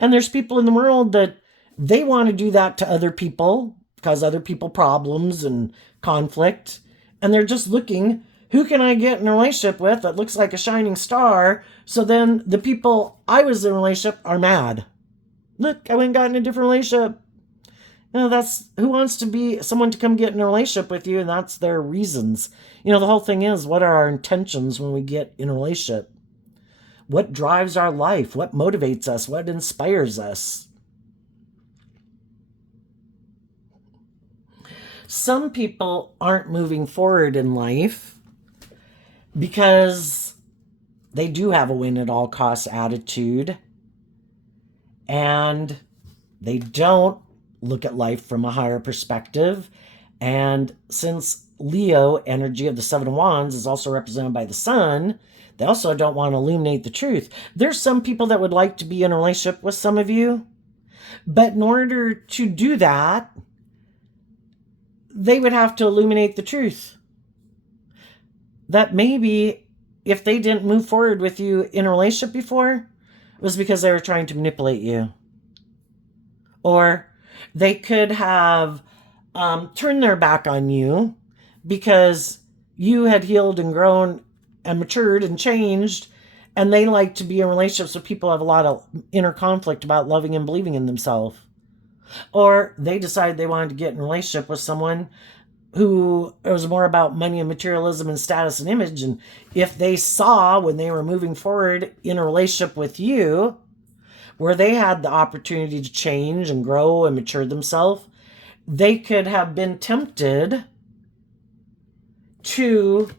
And there's people in the world that they want to do that to other people, cause other people problems and conflict. And they're just looking, who can I get in a relationship with that looks like a shining star? So then the people I was in a relationship are mad. Look, I went and got in a different relationship. That's who wants to be someone to come get in a relationship with you, and that's their reasons. The whole thing is, what are our intentions when we get in a relationship? What drives our life? What motivates us? What inspires us? Some people aren't moving forward in life because they do have a win at all costs attitude, and they don't look at life from a higher perspective. And since Leo energy of the Seven of Wands is also represented by the sun, they also don't want to illuminate the truth. There's some people that would like to be in a relationship with some of you, but in order to do that, they would have to illuminate the truth. That maybe if they didn't move forward with you in a relationship before, it was because they were trying to manipulate you. Or they could have turned their back on you because you had healed and grown and matured and changed, and they like to be in relationships with people who have a lot of inner conflict about loving and believing in themselves. Or they decided they wanted to get in a relationship with someone who it was more about money and materialism and status and image. And if they saw when they were moving forward in a relationship with you, where they had the opportunity to change and grow and mature themselves, they could have been tempted to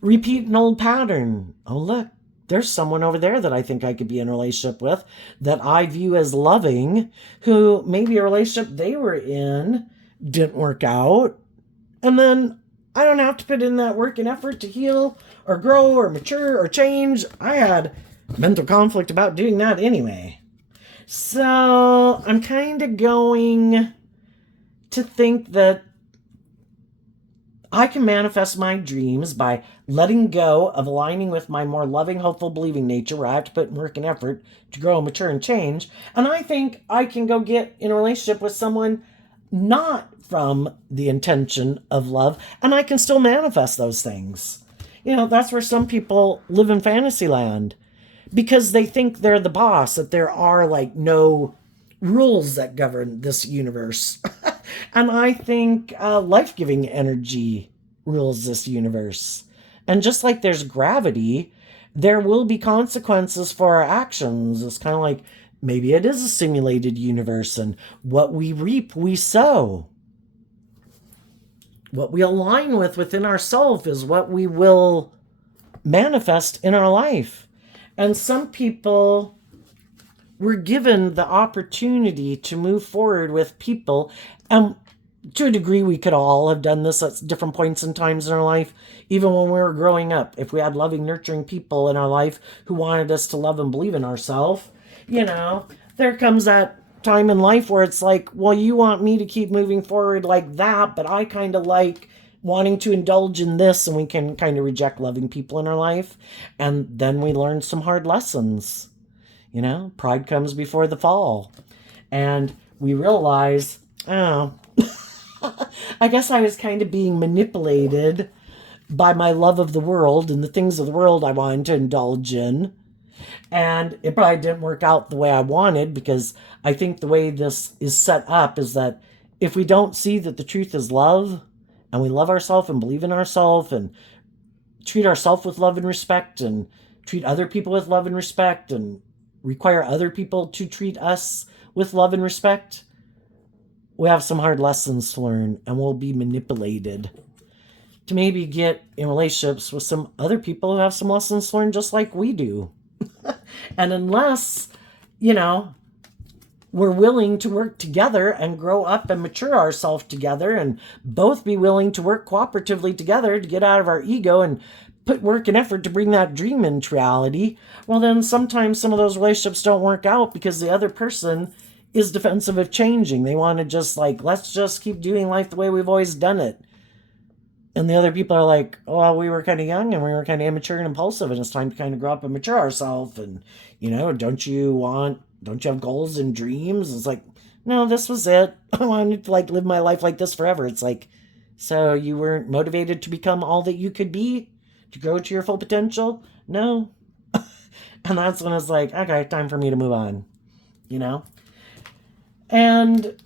repeat an old pattern. Oh, look, there's someone over there that I think I could be in a relationship with that I view as loving, who maybe a relationship they were in didn't work out. And then I don't have to put in that work and effort to heal or grow or mature or change. I had mental conflict about doing that anyway. So I'm kind of going to think that I can manifest my dreams by letting go of aligning with my more loving, hopeful, believing nature, where I have to put in work and effort to grow, mature, and change. And I think I can go get in a relationship with someone not from the intention of love, and I can still manifest those things. That's where some people live in fantasy land because they think they're the boss, that there are like no rules that govern this universe. And I think life-giving energy rules this universe. And just like there's gravity, there will be consequences for our actions. It's kind of like maybe it is a simulated universe, and what we reap, we sow. What we align with within ourselves is what we will manifest in our life. And some people were given the opportunity to move forward with people. And to a degree, we could all have done this at different points and times in our life, even when we were growing up. If we had loving, nurturing people in our life who wanted us to love and believe in ourselves, there comes that time in life where it's like, well, you want me to keep moving forward like that, but I kind of like wanting to indulge in this, and we can kind of reject loving people in our life. And then we learn some hard lessons. Pride comes before the fall. And we realize, oh, I guess I was kind of being manipulated by my love of the world and the things of the world I wanted to indulge in. And it probably didn't work out the way I wanted, because I think the way this is set up is that if we don't see that the truth is love, and we love ourselves and believe in ourselves and treat ourselves with love and respect and treat other people with love and respect and require other people to treat us with love and respect, we have some hard lessons to learn, and we'll be manipulated to maybe get in relationships with some other people who have some lessons to learn just like we do. And unless, we're willing to work together and grow up and mature ourselves together, and both be willing to work cooperatively together to get out of our ego and put work and effort to bring that dream into reality, well, then sometimes some of those relationships don't work out because the other person is defensive of changing. They want to just let's just keep doing life the way we've always done it. And the other people are like, oh, well, we were kind of young and we were kind of immature and impulsive, and it's time to kind of grow up and mature ourselves. And, don't you have goals and dreams? It's like, no, this was it. I wanted to live my life like this forever. It's like, so you weren't motivated to become all that you could be, to grow to your full potential? No. And that's when it's like, okay, time for me to move on, And,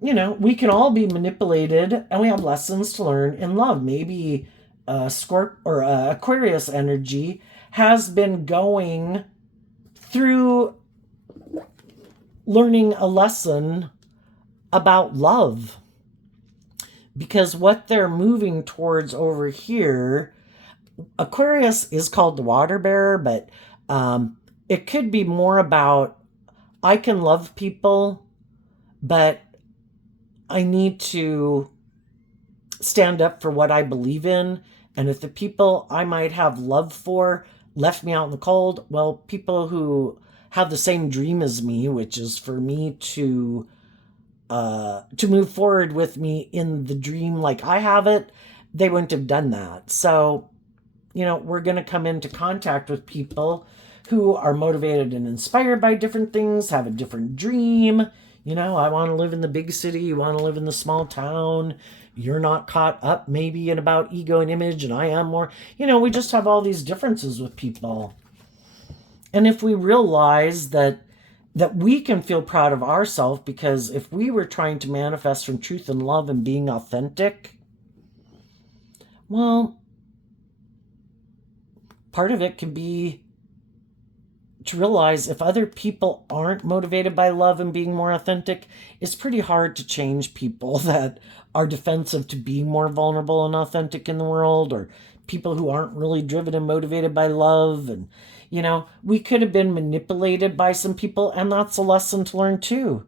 we can all be manipulated, and we have lessons to learn in love. Maybe Aquarius energy has been going through learning a lesson about love. Because what they're moving towards over here, Aquarius is called the water bearer, but it could be more about, I can love people, but I need to stand up for what I believe in. And if the people I might have love for left me out in the cold, well, people who have the same dream as me, which is for me to move forward with me in the dream like I have it, they wouldn't have done that. So, we're going to come into contact with people who are motivated and inspired by different things, have a different dream. I want to live in the big city. You want to live in the small town. You're not caught up maybe in about ego and image, and I am more. We just have all these differences with people. And if we realize that we can feel proud of ourselves, because if we were trying to manifest from truth and love and being authentic, well, part of it can be to realize if other people aren't motivated by love and being more authentic, it's pretty hard to change people that are defensive to being more vulnerable and authentic in the world, or people who aren't really driven and motivated by love. And, we could have been manipulated by some people, and that's a lesson to learn too.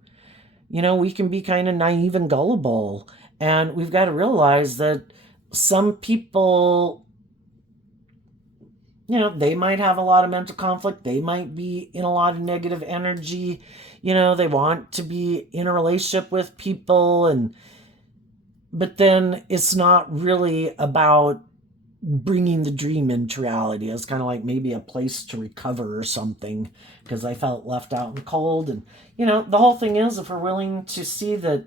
we can be kind of naive and gullible. And we've got to realize that some people, they might have a lot of mental conflict. They might be in a lot of negative energy. They want to be in a relationship with people, but then it's not really about bringing the dream into reality. It's kind of like maybe a place to recover or something, because I felt left out in the cold. And the whole thing is, if we're willing to see that,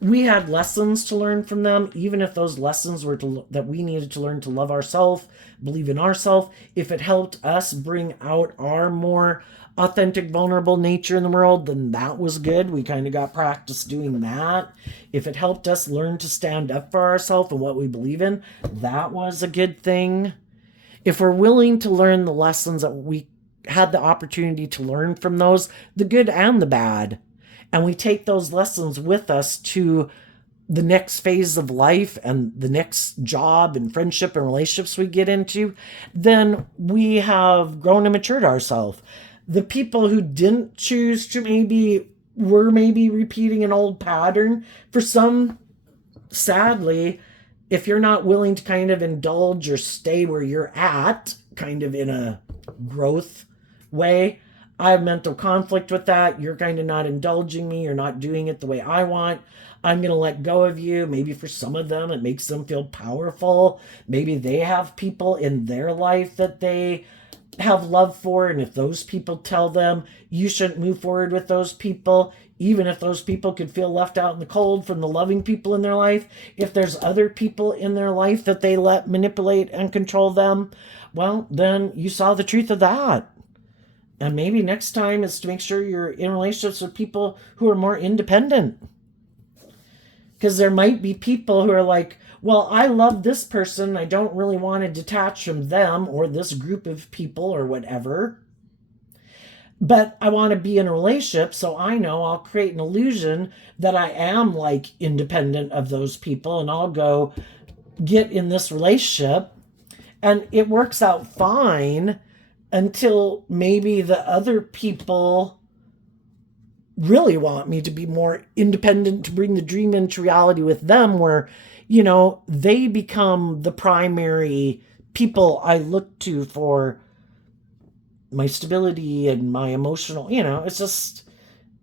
we had lessons to learn from them, even if those lessons were that we needed to learn to love ourselves, believe in ourselves, if it helped us bring out our more authentic, vulnerable nature in the world, then that was good. We kind of got practice doing that. If it helped us learn to stand up for ourselves and what we believe in, that was a good thing. If we're willing to learn the lessons that we had the opportunity to learn from those, the good and the bad, and we take those lessons with us to the next phase of life and the next job and friendship and relationships we get into, then we have grown and matured ourselves. The people who didn't choose to were maybe repeating an old pattern. For some, sadly, if you're not willing to kind of indulge or stay where you're at, kind of in a growth way, I have mental conflict with that. You're kind of not indulging me. You're not doing it the way I want. I'm going to let go of you. Maybe for some of them, it makes them feel powerful. Maybe they have people in their life that they have love for. And if those people tell them you shouldn't move forward with those people, even if those people could feel left out in the cold from the loving people in their life, if there's other people in their life that they let manipulate and control them, well, then you saw the truth of that. And maybe next time is to make sure you're in relationships with people who are more independent. Because there might be people who are like, well, I love this person. I don't really want to detach from them or this group of people or whatever. But I want to be in a relationship, so I know I'll create an illusion that I am like independent of those people, and I'll go get in this relationship. And it works out fine until maybe the other people really want me to be more independent, to bring the dream into reality with them, where, they become the primary people I look to for my stability and my emotional, it's just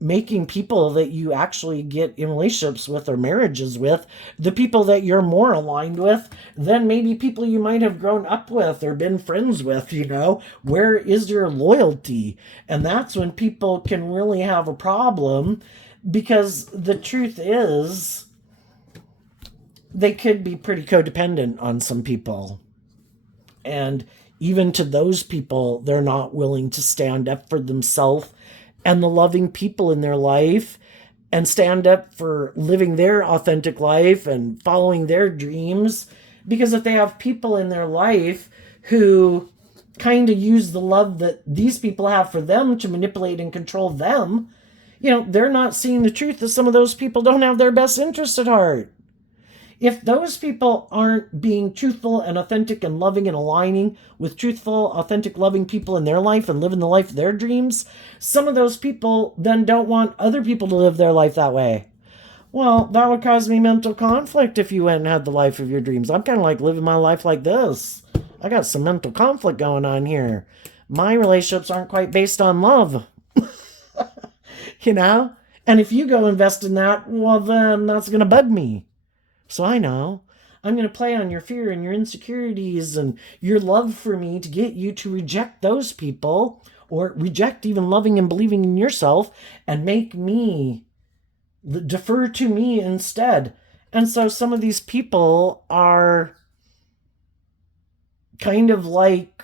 making people that you actually get in relationships with or marriages with, the people that you're more aligned with than maybe people you might have grown up with or been friends with, where is your loyalty? And that's when people can really have a problem, because the truth is they could be pretty codependent on some people. And even to those people, they're not willing to stand up for themselves and the loving people in their life, and stand up for living their authentic life and following their dreams. Because if they have people in their life who kind of use the love that these people have for them to manipulate and control them, they're not seeing the truth that some of those people don't have their best interest at heart. If those people aren't being truthful and authentic and loving and aligning with truthful, authentic, loving people in their life and living the life of their dreams, some of those people then don't want other people to live their life that way. Well, that would cause me mental conflict if you went and had the life of your dreams. I'm kind of like living my life like this. I got some mental conflict going on here. My relationships aren't quite based on love. And if you go invest in that, well, then that's going to bug me. So I know I'm going to play on your fear and your insecurities and your love for me to get you to reject those people, or reject even loving and believing in yourself, and make me defer to me instead. And so some of these people are kind of like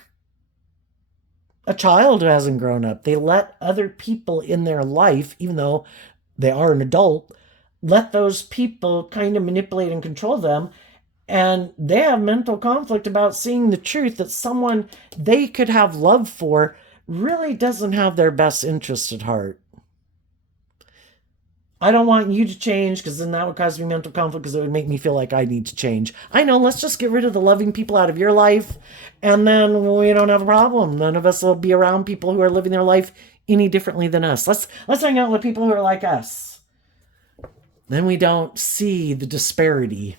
a child who hasn't grown up. They let other people in their life, even though they are an adult, let those people kind of manipulate and control them. And they have mental conflict about seeing the truth that someone they could have love for really doesn't have their best interest at heart. I don't want you to change, because then that would cause me mental conflict, because it would make me feel like I need to change. I know, let's just get rid of the loving people out of your life, and then we don't have a problem. None of us will be around people who are living their life any differently than us. Let's hang out with people who are like us. Then we don't see the disparity.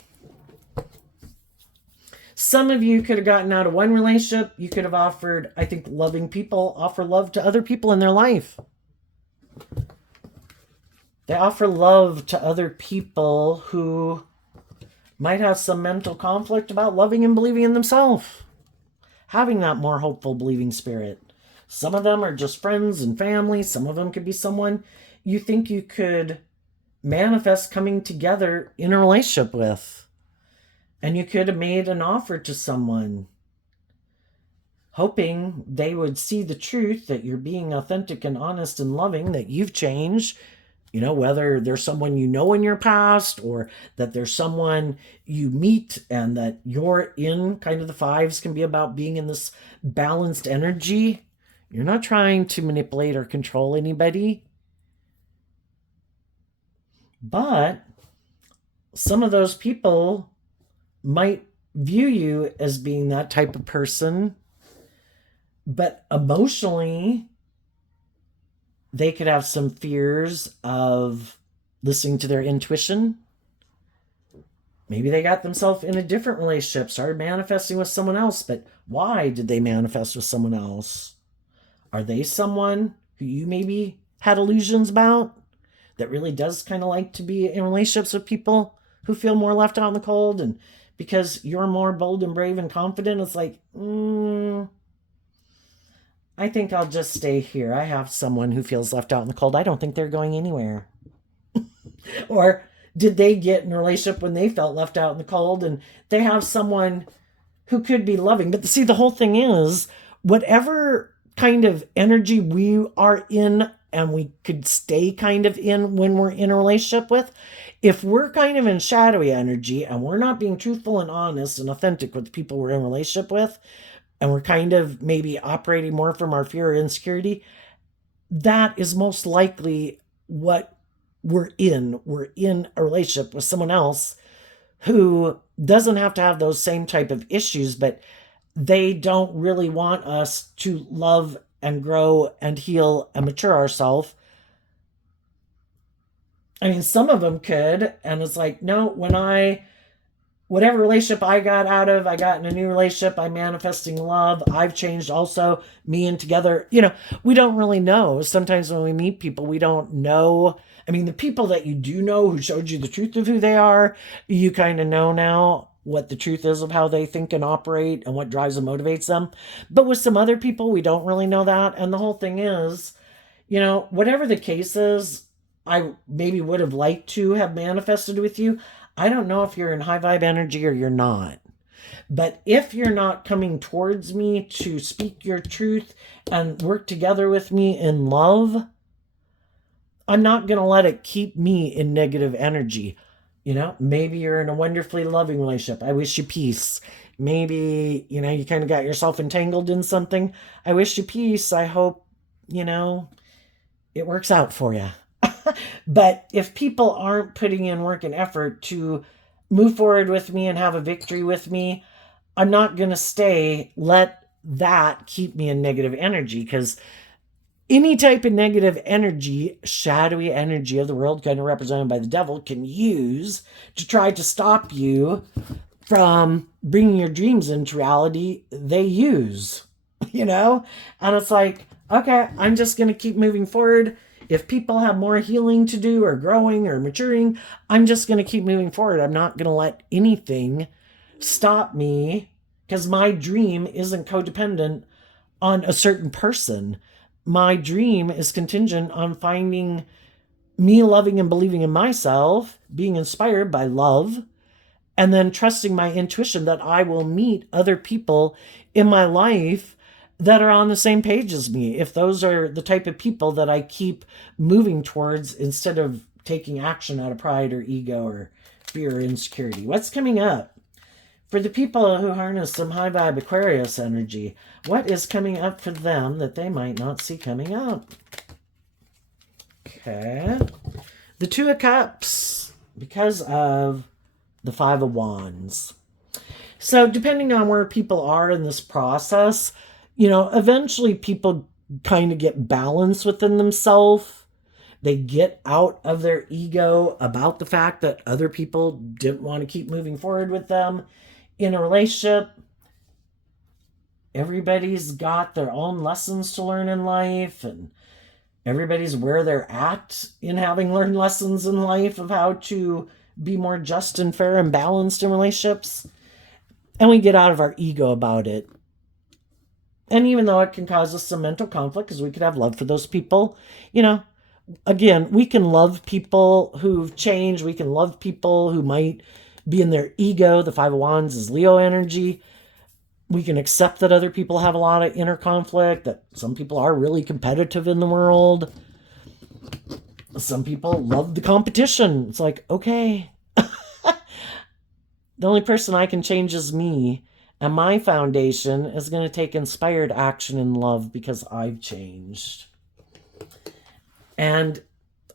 Some of you could have gotten out of one relationship. You could have offered, I think, loving people offer love to other people in their life. They offer love to other people who might have some mental conflict about loving and believing in themselves, having that more hopeful, believing spirit. Some of them are just friends and family. Some of them could be someone you think you could manifest coming together in a relationship with. And you could have made an offer to someone, hoping they would see the truth, that you're being authentic and honest and loving, that you've changed. You know, whether there's someone you know in your past, or that there's someone you meet, and that you're in kind of the fives can be about being in this balanced energy. You're not trying to manipulate or control anybody. But some of those people might view you as being that type of person, but emotionally, they could have some fears of listening to their intuition. Maybe they got themselves in a different relationship, started manifesting with someone else, but why did they manifest with someone else? Are they someone who you maybe had illusions about, that really does kind of like to be in relationships with people who feel more left out in the cold? And because you're more bold and brave and confident, it's like, I think I'll just stay here. I have someone who feels left out in the cold. I don't think they're going anywhere. Or did they get in a relationship when they felt left out in the cold, and they have someone who could be loving? But see, the whole thing is, whatever kind of energy we are in and we could stay kind of in when we're in a relationship with, if we're kind of in shadowy energy and we're not being truthful and honest and authentic with the people we're in a relationship with, and we're kind of maybe operating more from our fear or insecurity, that is most likely what we're in. We're in a relationship with someone else who doesn't have to have those same type of issues, but they don't really want us to love and grow and heal and mature ourselves. I mean, some of them could, and it's like, no, whatever relationship I got out of, I got in a new relationship, I'm manifesting love, I've changed also, me and together. We don't really know. Sometimes when we meet people, we don't know. I mean, the people that you do know who showed you the truth of who they are, you kind of know now what the truth is of how they think and operate and what drives and motivates them. But with some other people, we don't really know that. And the whole thing is, whatever the case is, I maybe would have liked to have manifested with you. I don't know if you're in high vibe energy or you're not. But if you're not coming towards me to speak your truth and work together with me in love, I'm not going to let it keep me in negative energy. Maybe you're in a wonderfully loving relationship. I wish you peace. Maybe, you kind of got yourself entangled in something. I wish you peace. I hope, it works out for you. But if people aren't putting in work and effort to move forward with me and have a victory with me, I'm not going to let that keep me in negative energy, because any type of negative energy, shadowy energy of the world, kind of represented by the devil, can use to try to stop you from bringing your dreams into reality. They use, and it's like, okay, I'm just going to keep moving forward. If people have more healing to do or growing or maturing, I'm just going to keep moving forward. I'm not going to let anything stop me, because my dream isn't codependent on a certain person. My dream is contingent on finding me loving and believing in myself, being inspired by love, and then trusting my intuition that I will meet other people in my life that are on the same page as me. If those are the type of people that I keep moving towards instead of taking action out of pride or ego or fear or insecurity. What's coming up? For the people who harness some high vibe Aquarius energy, what is coming up for them that they might not see coming up? Okay. The Two of Cups, because of the Five of Wands. So depending on where people are in this process, eventually people kind of get balance within themselves. They get out of their ego about the fact that other people didn't want to keep moving forward with them in a relationship. Everybody's got their own lessons to learn in life, and everybody's where they're at in having learned lessons in life of how to be more just and fair and balanced in relationships. And we get out of our ego about it. And even though it can cause us some mental conflict, because we could have love for those people, again, we can love people who've changed. We can love people who might be in their ego. The Five of Wands is Leo energy. We can accept that other people have a lot of inner conflict, that some people are really competitive in the world. Some people love the competition. It's like, okay, the only person I can change is me. And my foundation is going to take inspired action in love because I've changed. And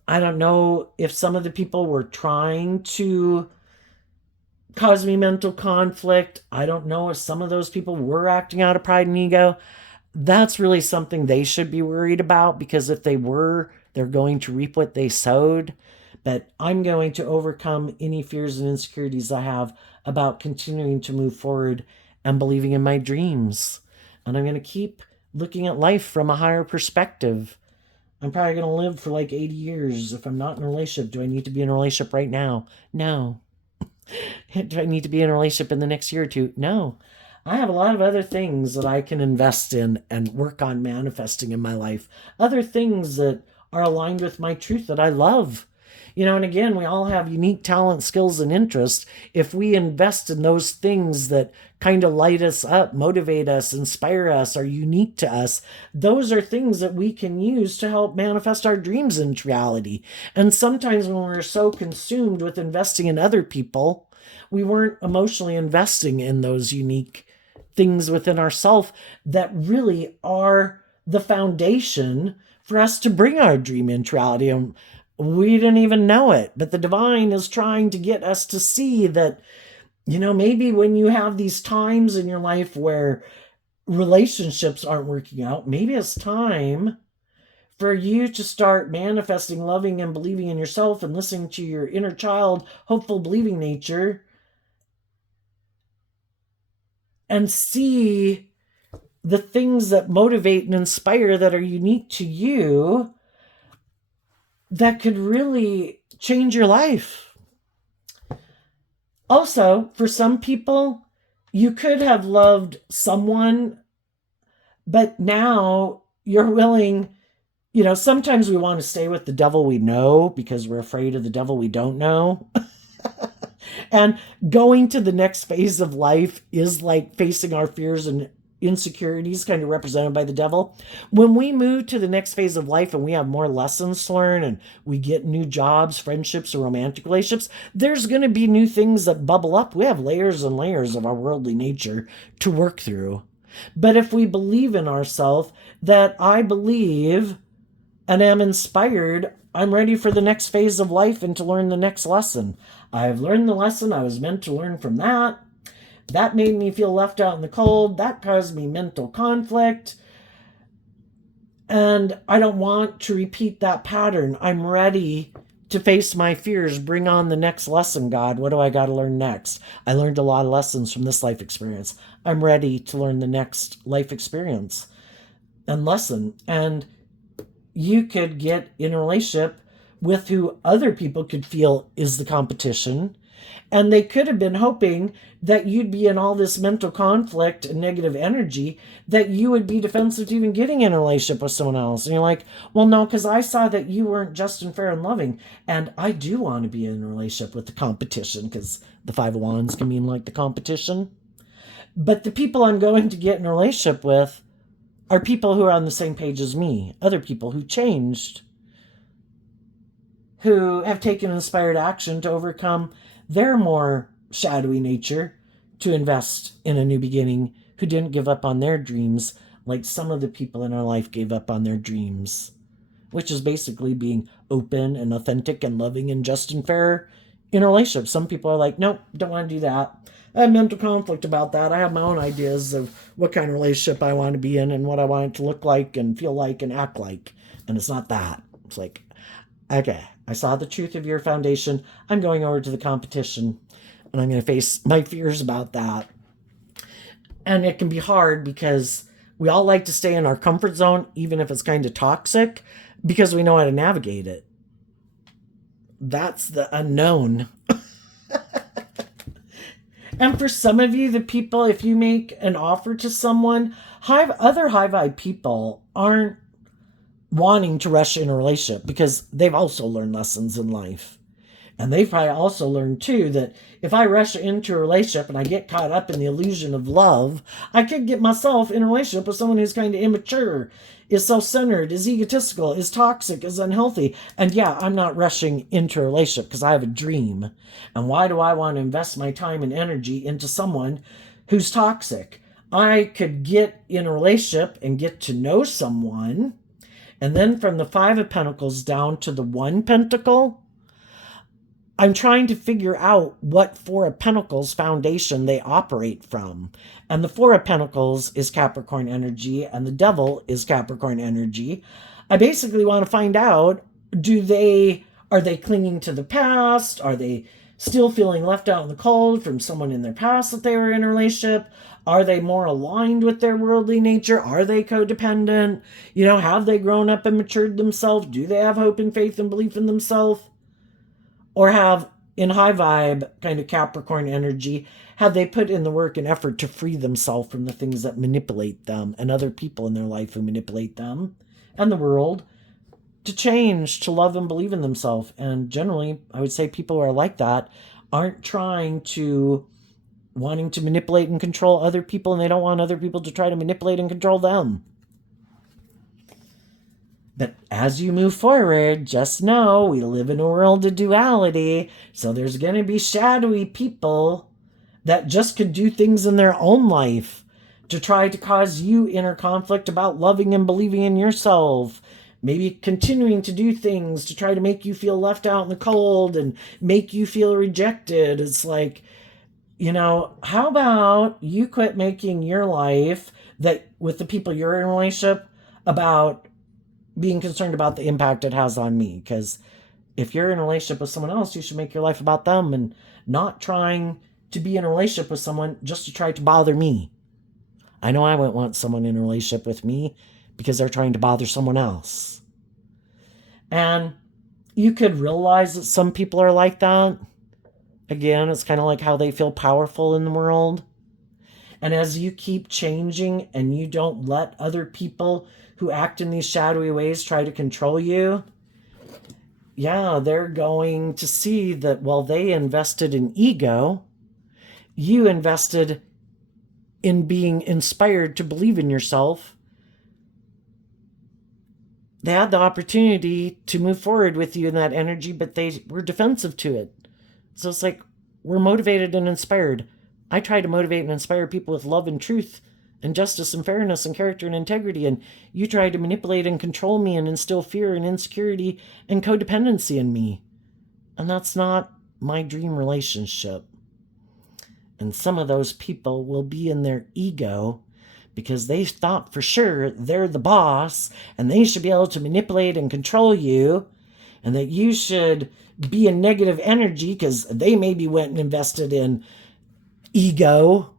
I don't know if some of the people were trying to cause me mental conflict. I don't know if some of those people were acting out of pride and ego. That's really something they should be worried about, because if they were, they're going to reap what they sowed. But I'm going to overcome any fears and insecurities I have about continuing to move forward and believing in my dreams. And I'm going to keep looking at life from a higher perspective. I'm probably going to live for like 80 years. If I'm not in a relationship, do I need to be in a relationship right now? No. Do I need to be in a relationship in the next year or two? No. I have a lot of other things that I can invest in and work on manifesting in my life. Other things that are aligned with my truth that I love. And again, we all have unique talent, skills, and interests. If we invest in those things that kind of light us up, motivate us, inspire us, are unique to us, those are things that we can use to help manifest our dreams into reality. And sometimes when we're so consumed with investing in other people, we weren't emotionally investing in those unique things within ourselves that really are the foundation for us to bring our dream into reality. And we didn't even know it, but the divine is trying to get us to see that, maybe when you have these times in your life where relationships aren't working out, maybe it's time for you to start manifesting, loving, and believing in yourself and listening to your inner child, hopeful, believing nature, and see the things that motivate and inspire that are unique to you that could really change your life. Also, for some people, you could have loved someone, but now you're willing, sometimes we want to stay with the devil we know because we're afraid of the devil we don't know. And going to the next phase of life is like facing our fears and insecurities, kind of represented by the devil. When we move to the next phase of life and we have more lessons to learn and we get new jobs, friendships, or romantic relationships, there's going to be new things that bubble up. We have layers and layers of our worldly nature to work through. But if we believe in ourselves, that I believe and am inspired, I'm ready for the next phase of life and to learn the next lesson. I've learned the lesson I was meant to learn from that. That made me feel left out in the cold. That caused me mental conflict. And I don't want to repeat that pattern. I'm ready to face my fears. Bring on the next lesson, God. What do I got to learn next? I learned a lot of lessons from this life experience. I'm ready to learn the next life experience and lesson. And you could get in a relationship with who other people could feel is the competition. And they could have been hoping that you'd be in all this mental conflict and negative energy, that you would be defensive to even getting in a relationship with someone else. And you're like, well, no, because I saw that you weren't just and fair and loving. And I do want to be in a relationship with the competition, because the Five of Wands can mean like the competition. But the people I'm going to get in a relationship with are people who are on the same page as me, other people who changed, who have taken inspired action to overcome their more shadowy nature, to invest in a new beginning, who didn't give up on their dreams like some of the people in our life gave up on their dreams, which is basically being open and authentic and loving and just and fair in a relationship. Some people are like, nope, don't want to do that. I have mental conflict about that. I have my own ideas of what kind of relationship I want to be in and what I want it to look like and feel like and act like. And it's not that. It's like, okay, I saw the truth of your foundation. I'm going over to the competition and I'm going to face my fears about that. And it can be hard because we all like to stay in our comfort zone, even if it's kind of toxic, because we know how to navigate it. That's the unknown. And for some of you, the people, if you make an offer to someone, other high vibe people aren't wanting to rush in a relationship because they've also learned lessons in life. And they've probably also learned too that if I rush into a relationship and I get caught up in the illusion of love, I could get myself in a relationship with someone who's kind of immature, is self-centered, is egotistical, is toxic, is unhealthy. And yeah, I'm not rushing into a relationship because I have a dream. And why do I want to invest my time and energy into someone who's toxic? I could get in a relationship and get to know someone. And then from the Five of Pentacles down to the One Pentacle, I'm trying to figure out what Four of Pentacles foundation they operate from. And the Four of Pentacles is Capricorn energy and the Devil is Capricorn energy. I basically want to find out, are they clinging to the past? Are they still feeling left out in the cold from someone in their past that they were in a relationship? Are they more aligned with their worldly nature? Are they codependent? Have they grown up and matured themselves? Do they have hope and faith and belief in themselves? Or have, in high vibe, kind of Capricorn energy, have they put in the work and effort to free themselves from the things that manipulate them and other people in their life who manipulate them and the world to change, to love and believe in themselves? And generally, I would say people who are like that aren't wanting to manipulate and control other people, and they don't want other people to try to manipulate and control them. But as you move forward, just know we live in a world of duality. So there's going to be shadowy people that just could do things in their own life to try to cause you inner conflict about loving and believing in yourself. Maybe continuing to do things to try to make you feel left out in the cold and make you feel rejected. It's like, how about you quit making your life that with the people you're in a relationship about being concerned about the impact it has on me? Because if you're in a relationship with someone else, you should make your life about them and not trying to be in a relationship with someone just to try to bother me. I know I wouldn't want someone in a relationship with me because they're trying to bother someone else. And you could realize that some people are like that. Again, it's kind of like how they feel powerful in the world. And as you keep changing and you don't let other people who act in these shadowy ways try to control you, they're going to see that while they invested in ego, you invested in being inspired to believe in yourself. They had the opportunity to move forward with you in that energy, but they were defensive to it. So it's like, we're motivated and inspired. I try to motivate and inspire people with love and truth and justice and fairness and character and integrity, and you try to manipulate and control me and instill fear and insecurity and codependency in me. And that's not my dream relationship. And some of those people will be in their ego because they thought for sure they're the boss and they should be able to manipulate and control you, and that you should be in negative energy because they maybe went and invested in ego.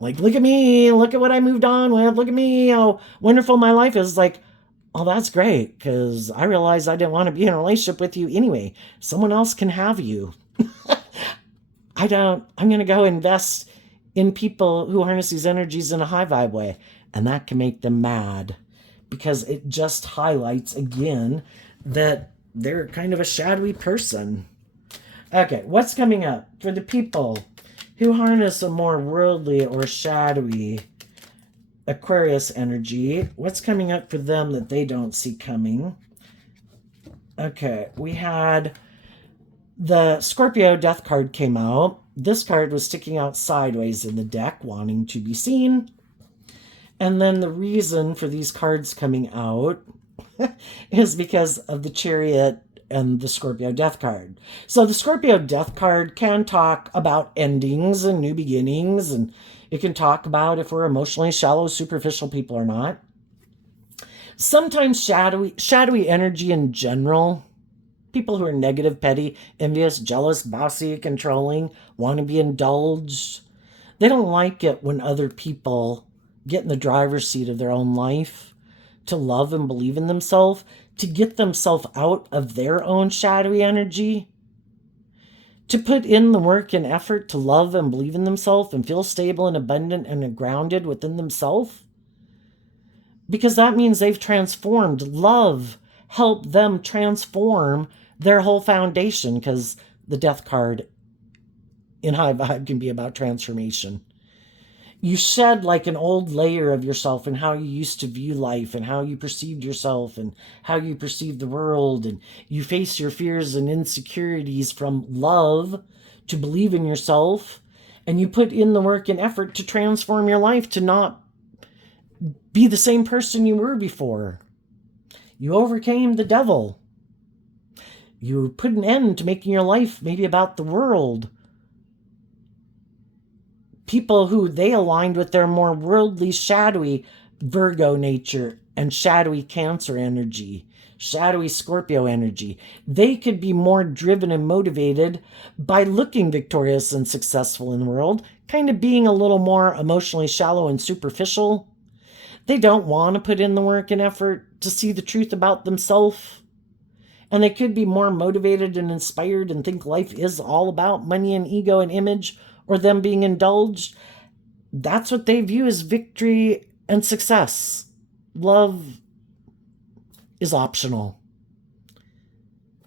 Like, look at me, look at what I moved on with, look at me, how wonderful my life is. Like, oh, that's great, because I realized I didn't want to be in a relationship with you anyway. Someone else can have you. I'm going to go invest in people who harness these energies in a high vibe way. And that can make them mad because it just highlights again that they're kind of a shadowy person. Okay, what's coming up for the people who harness a more worldly or shadowy Aquarius energy? What's coming up for them that they don't see coming? Okay, we had the Scorpio Death card came out. This card was sticking out sideways in the deck, wanting to be seen. And then the reason for these cards coming out is because of the Chariot and the Scorpio death card. So the Scorpio death card can talk about endings and new beginnings, and it can talk about if we're emotionally shallow, superficial people or not. Sometimes shadowy energy in general, people who are negative, petty, envious, jealous, bossy, controlling, want to be indulged. They don't like it when other people get in the driver's seat of their own life, to love and believe in themselves, to get themselves out of their own shadowy energy, to put in the work and effort to love and believe in themselves and feel stable and abundant and grounded within themselves. Because that means they've transformed. Love helped them transform their whole foundation, because the death card in high vibe can be about transformation. You shed like an old layer of yourself and how you used to view life and how you perceived yourself and how you perceived the world. And you face your fears and insecurities from love to believe in yourself. And you put in the work and effort to transform your life to not be the same person you were before. You overcame the devil. You put an end to making your life maybe about the world. People who they aligned with their more worldly, shadowy Virgo nature and shadowy Cancer energy, shadowy Scorpio energy, they could be more driven and motivated by looking victorious and successful in the world, kind of being a little more emotionally shallow and superficial. They don't want to put in the work and effort to see the truth about themselves. And they could be more motivated and inspired and think life is all about money and ego and image, or them being indulged. That's what they view as victory and success. Love is optional.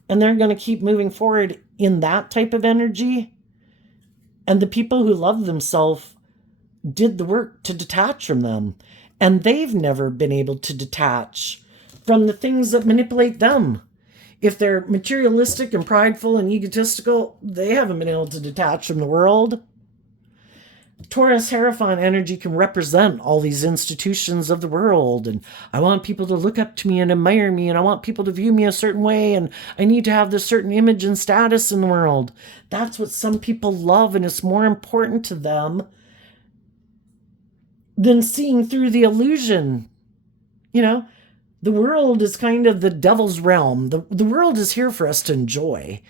And they're going to keep moving forward in that type of energy. And the people who love themselves did the work to detach from them. And they've never been able to detach from the things that manipulate them. If they're materialistic and prideful and egotistical, they haven't been able to detach from the world. Taurus Hierophant energy can represent all these institutions of the world, and I want people to look up to me and admire me, and I want people to view me a certain way, and I need to have this certain image and status in the world. That's what some people love, and it's more important to them than seeing through the illusion. You know, the world is kind of the devil's realm. The world is here for us to enjoy,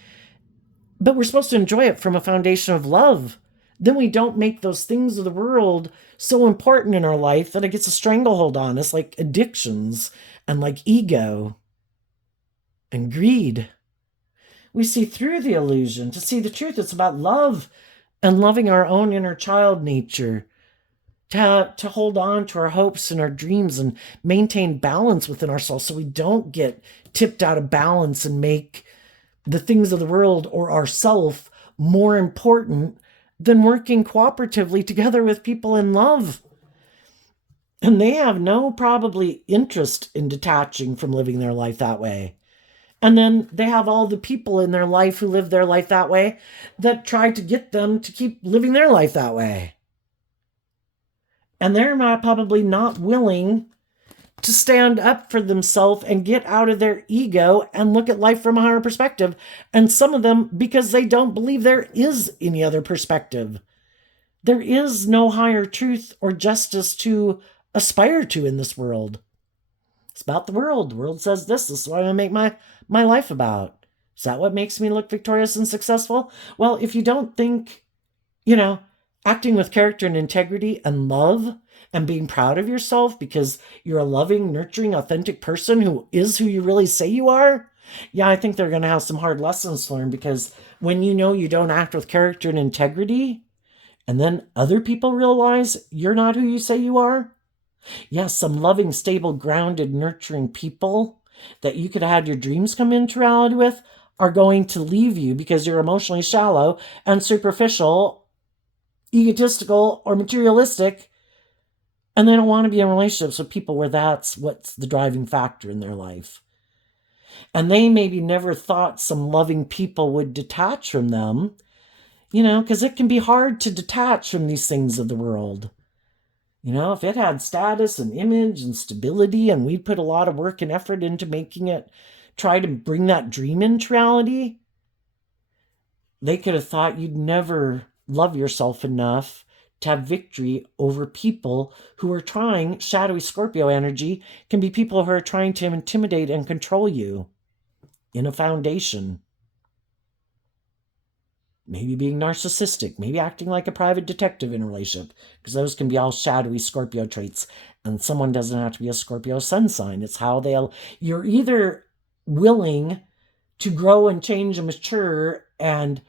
but we're supposed to enjoy it from a foundation of love. Then we don't make those things of the world so important in our life that it gets a stranglehold on us, like addictions and like ego and greed. We see through the illusion to see the truth. It's about love and loving our own inner child nature, to hold on to our hopes and our dreams and maintain balance within ourselves so we don't get tipped out of balance and make the things of the world or ourself more important than working cooperatively together with people in love. And they have no probably interest in detaching from living their life that way. And then they have all the people in their life who live their life that way that try to get them to keep living their life that way. And they're probably not willing to stand up for themselves and get out of their ego and look at life from a higher perspective. And some of them, because they don't believe there is any other perspective. There is no higher truth or justice to aspire to in this world. It's about the world. The world says this is what I make my life about. Is that what makes me look victorious and successful? Well, if you don't think, acting with character and integrity and love and being proud of yourself because you're a loving, nurturing, authentic person who is who you really say you are, yeah, I think they're going to have some hard lessons to learn, because when you don't act with character and integrity, and then other people realize you're not who you say you are, yes, some loving, stable, grounded, nurturing people that you could have had your dreams come into reality with are going to leave you because you're emotionally shallow and superficial, egotistical, or materialistic, and they don't want to be in relationships with people where that's what's the driving factor in their life. And they maybe never thought some loving people would detach from them, because it can be hard to detach from these things of the world. If it had status and image and stability, and we'd put a lot of work and effort into making it try to bring that dream into reality, they could have thought you'd never love yourself enough to have victory over people who are trying. Shadowy Scorpio energy can be people who are trying to intimidate and control you in a foundation. Maybe being narcissistic, maybe acting like a private detective in a relationship, because those can be all shadowy Scorpio traits. And someone doesn't have to be a Scorpio sun sign. It's how you're either willing to grow and change and mature and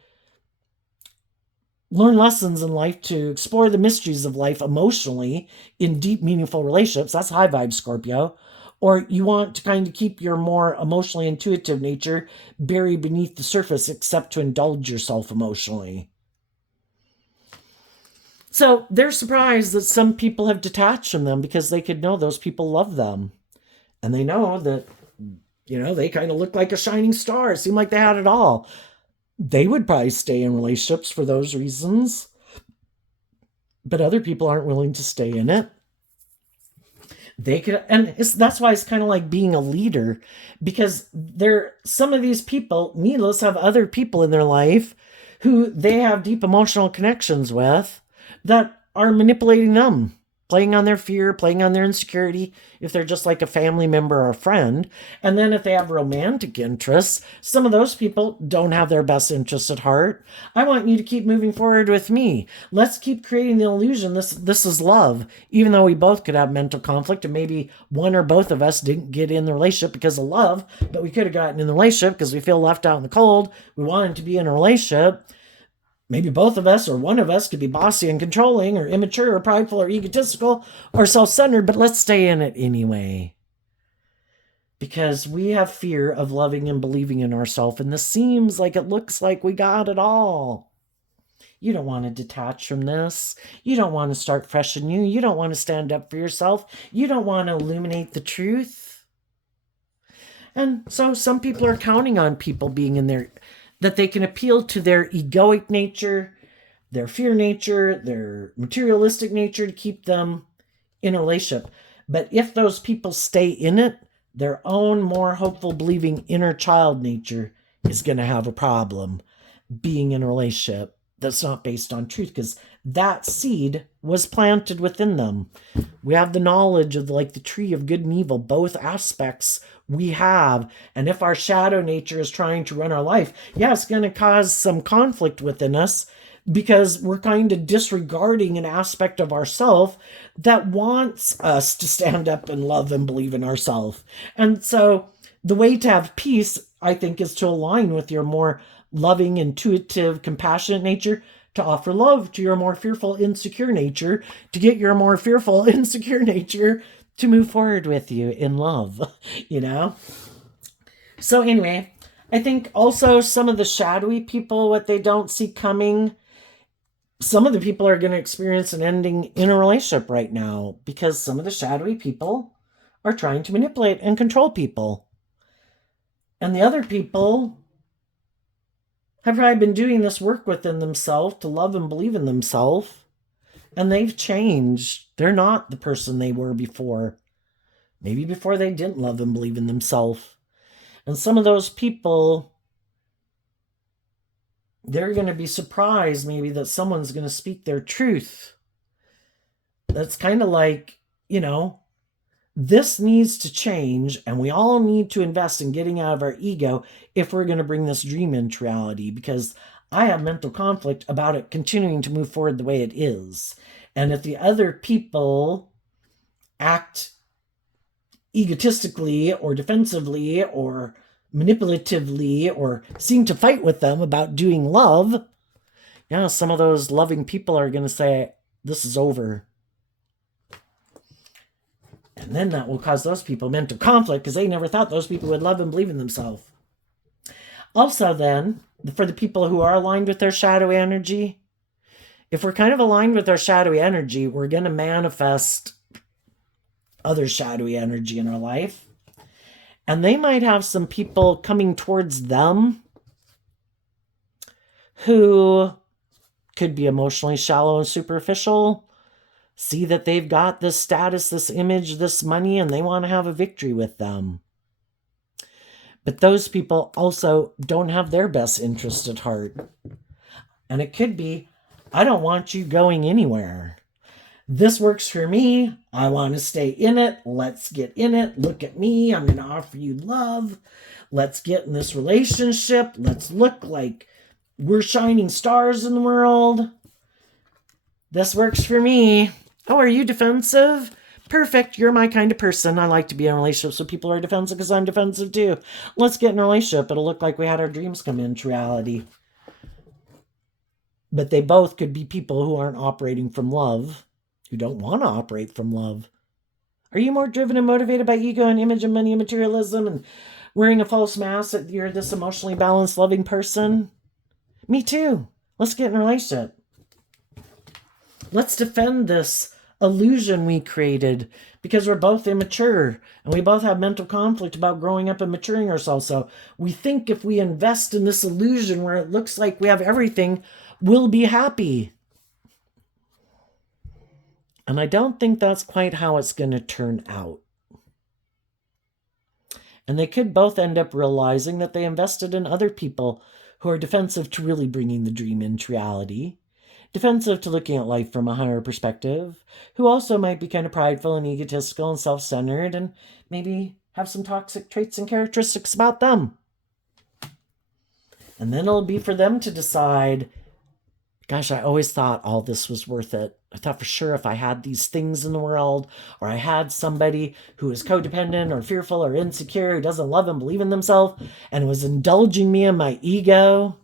learn lessons in life, to explore the mysteries of life emotionally in deep, meaningful relationships. That's high vibe Scorpio. Or you want to kind of keep your more emotionally intuitive nature buried beneath the surface, except to indulge yourself emotionally. So they're surprised that some people have detached from them because they could know those people love them. And they know that, they kind of look like a shining star. It seemed like they had it all. They would probably stay in relationships for those reasons. But other people aren't willing to stay in it. They could, and that's why it's kind of like being a leader, because some of these people, needless, have other people in their life who they have deep emotional connections with that are manipulating them, playing on their fear, playing on their insecurity, if they're just like a family member or a friend. And then if they have romantic interests, some of those people don't have their best interests at heart. I want you to keep moving forward with me. Let's keep creating the illusion this is love, even though we both could have mental conflict, and maybe one or both of us didn't get in the relationship because of love, but we could have gotten in the relationship because we feel left out in the cold. We wanted to be in a relationship. Maybe both of us or one of us could be bossy and controlling or immature or prideful or egotistical or self-centered, but let's stay in it anyway. Because we have fear of loving and believing in ourselves, and this seems like it looks like we got it all. You don't want to detach from this. You don't want to start fresh and new. You don't want to stand up for yourself. You don't want to illuminate the truth. And so some people are counting on people being in there, that they can appeal to their egoic nature, their fear nature, their materialistic nature to keep them in a relationship. But if those people stay in it, their own more hopeful, believing inner child nature is going to have a problem being in a relationship that's not based on truth, because that seed was planted within them. We have the knowledge of like the tree of good and evil, both aspects we have. And if our shadow nature is trying to run our life, it's going to cause some conflict within us, because we're kind of disregarding an aspect of ourself that wants us to stand up and love and believe in ourselves. And so the way to have peace, I think, is to align with your more loving, intuitive, compassionate nature, to offer love to your more fearful, insecure nature, to get your more fearful, insecure nature to move forward with you in love, So anyway, I think also some of the shadowy people, what they don't see coming, some of the people are going to experience an ending in a relationship right now, because some of the shadowy people are trying to manipulate and control people. And the other people have probably been doing this work within themselves to love and believe in themselves, and they've changed. They're not the person they were before. Maybe before they didn't love and believe in themselves. And some of those people, they're going to be surprised maybe that someone's going to speak their truth. That's kind of like, this needs to change, and we all need to invest in getting out of our ego if we're going to bring this dream into reality, because I have mental conflict about it continuing to move forward the way it is. And if the other people act egotistically or defensively or manipulatively or seem to fight with them about doing love, some of those loving people are going to say, this is over. And then that will cause those people mental conflict, because they never thought those people would love and believe in themselves. Also then, for the people who are aligned with their shadowy energy, if we're kind of aligned with our shadowy energy, we're going to manifest other shadowy energy in our life. And they might have some people coming towards them who could be emotionally shallow and superficial, see that they've got this status, this image, this money, and they want to have a victory with them. But those people also don't have their best interest at heart. And it could be, I don't want you going anywhere. This works for me. I want to stay in it. Let's get in it. Look at me. I'm going to offer you love. Let's get in this relationship. Let's look like we're shining stars in the world. This works for me. Oh, are you defensive? Perfect. You're my kind of person. I like to be in relationships with people who are defensive because I'm defensive too. Let's get in a relationship. It'll look like we had our dreams come into reality. But they both could be people who aren't operating from love, who don't want to operate from love. Are you more driven and motivated by ego and image and money and materialism and wearing a false mask that you're this emotionally balanced, loving person? Me too. Let's get in a relationship. Let's defend this illusion we created because we're both immature and we both have mental conflict about growing up and maturing ourselves. So we think if we invest in this illusion where it looks like we have everything, we'll be happy. And I don't think that's quite how it's going to turn out. And they could both end up realizing that they invested in other people who are defensive to really bringing the dream into reality, defensive to looking at life from a higher perspective, who also might be kind of prideful and egotistical and self-centered and maybe have some toxic traits and characteristics about them. And then it'll be for them to decide, gosh, I always thought all this was worth it. I thought for sure if I had these things in the world, or I had somebody who is codependent or fearful or insecure, who doesn't love and believe in themselves, and was indulging me in my ego,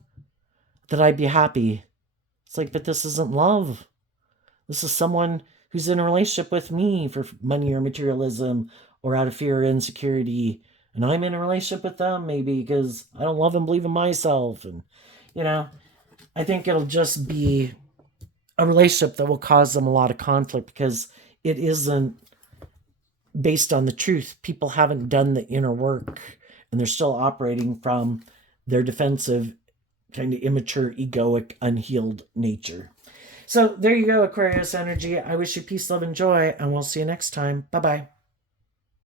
that I'd be happy. It's like, but this isn't love. This is someone who's in a relationship with me for money or materialism or out of fear or insecurity. And I'm in a relationship with them maybe because I don't love and believe in myself. And, I think it'll just be a relationship that will cause them a lot of conflict because it isn't based on the truth. People haven't done the inner work and they're still operating from their defensive, kind of immature, egoic, unhealed nature. So there you go, Aquarius energy. I wish you peace, love, and joy, and we'll see you next time. Bye-bye.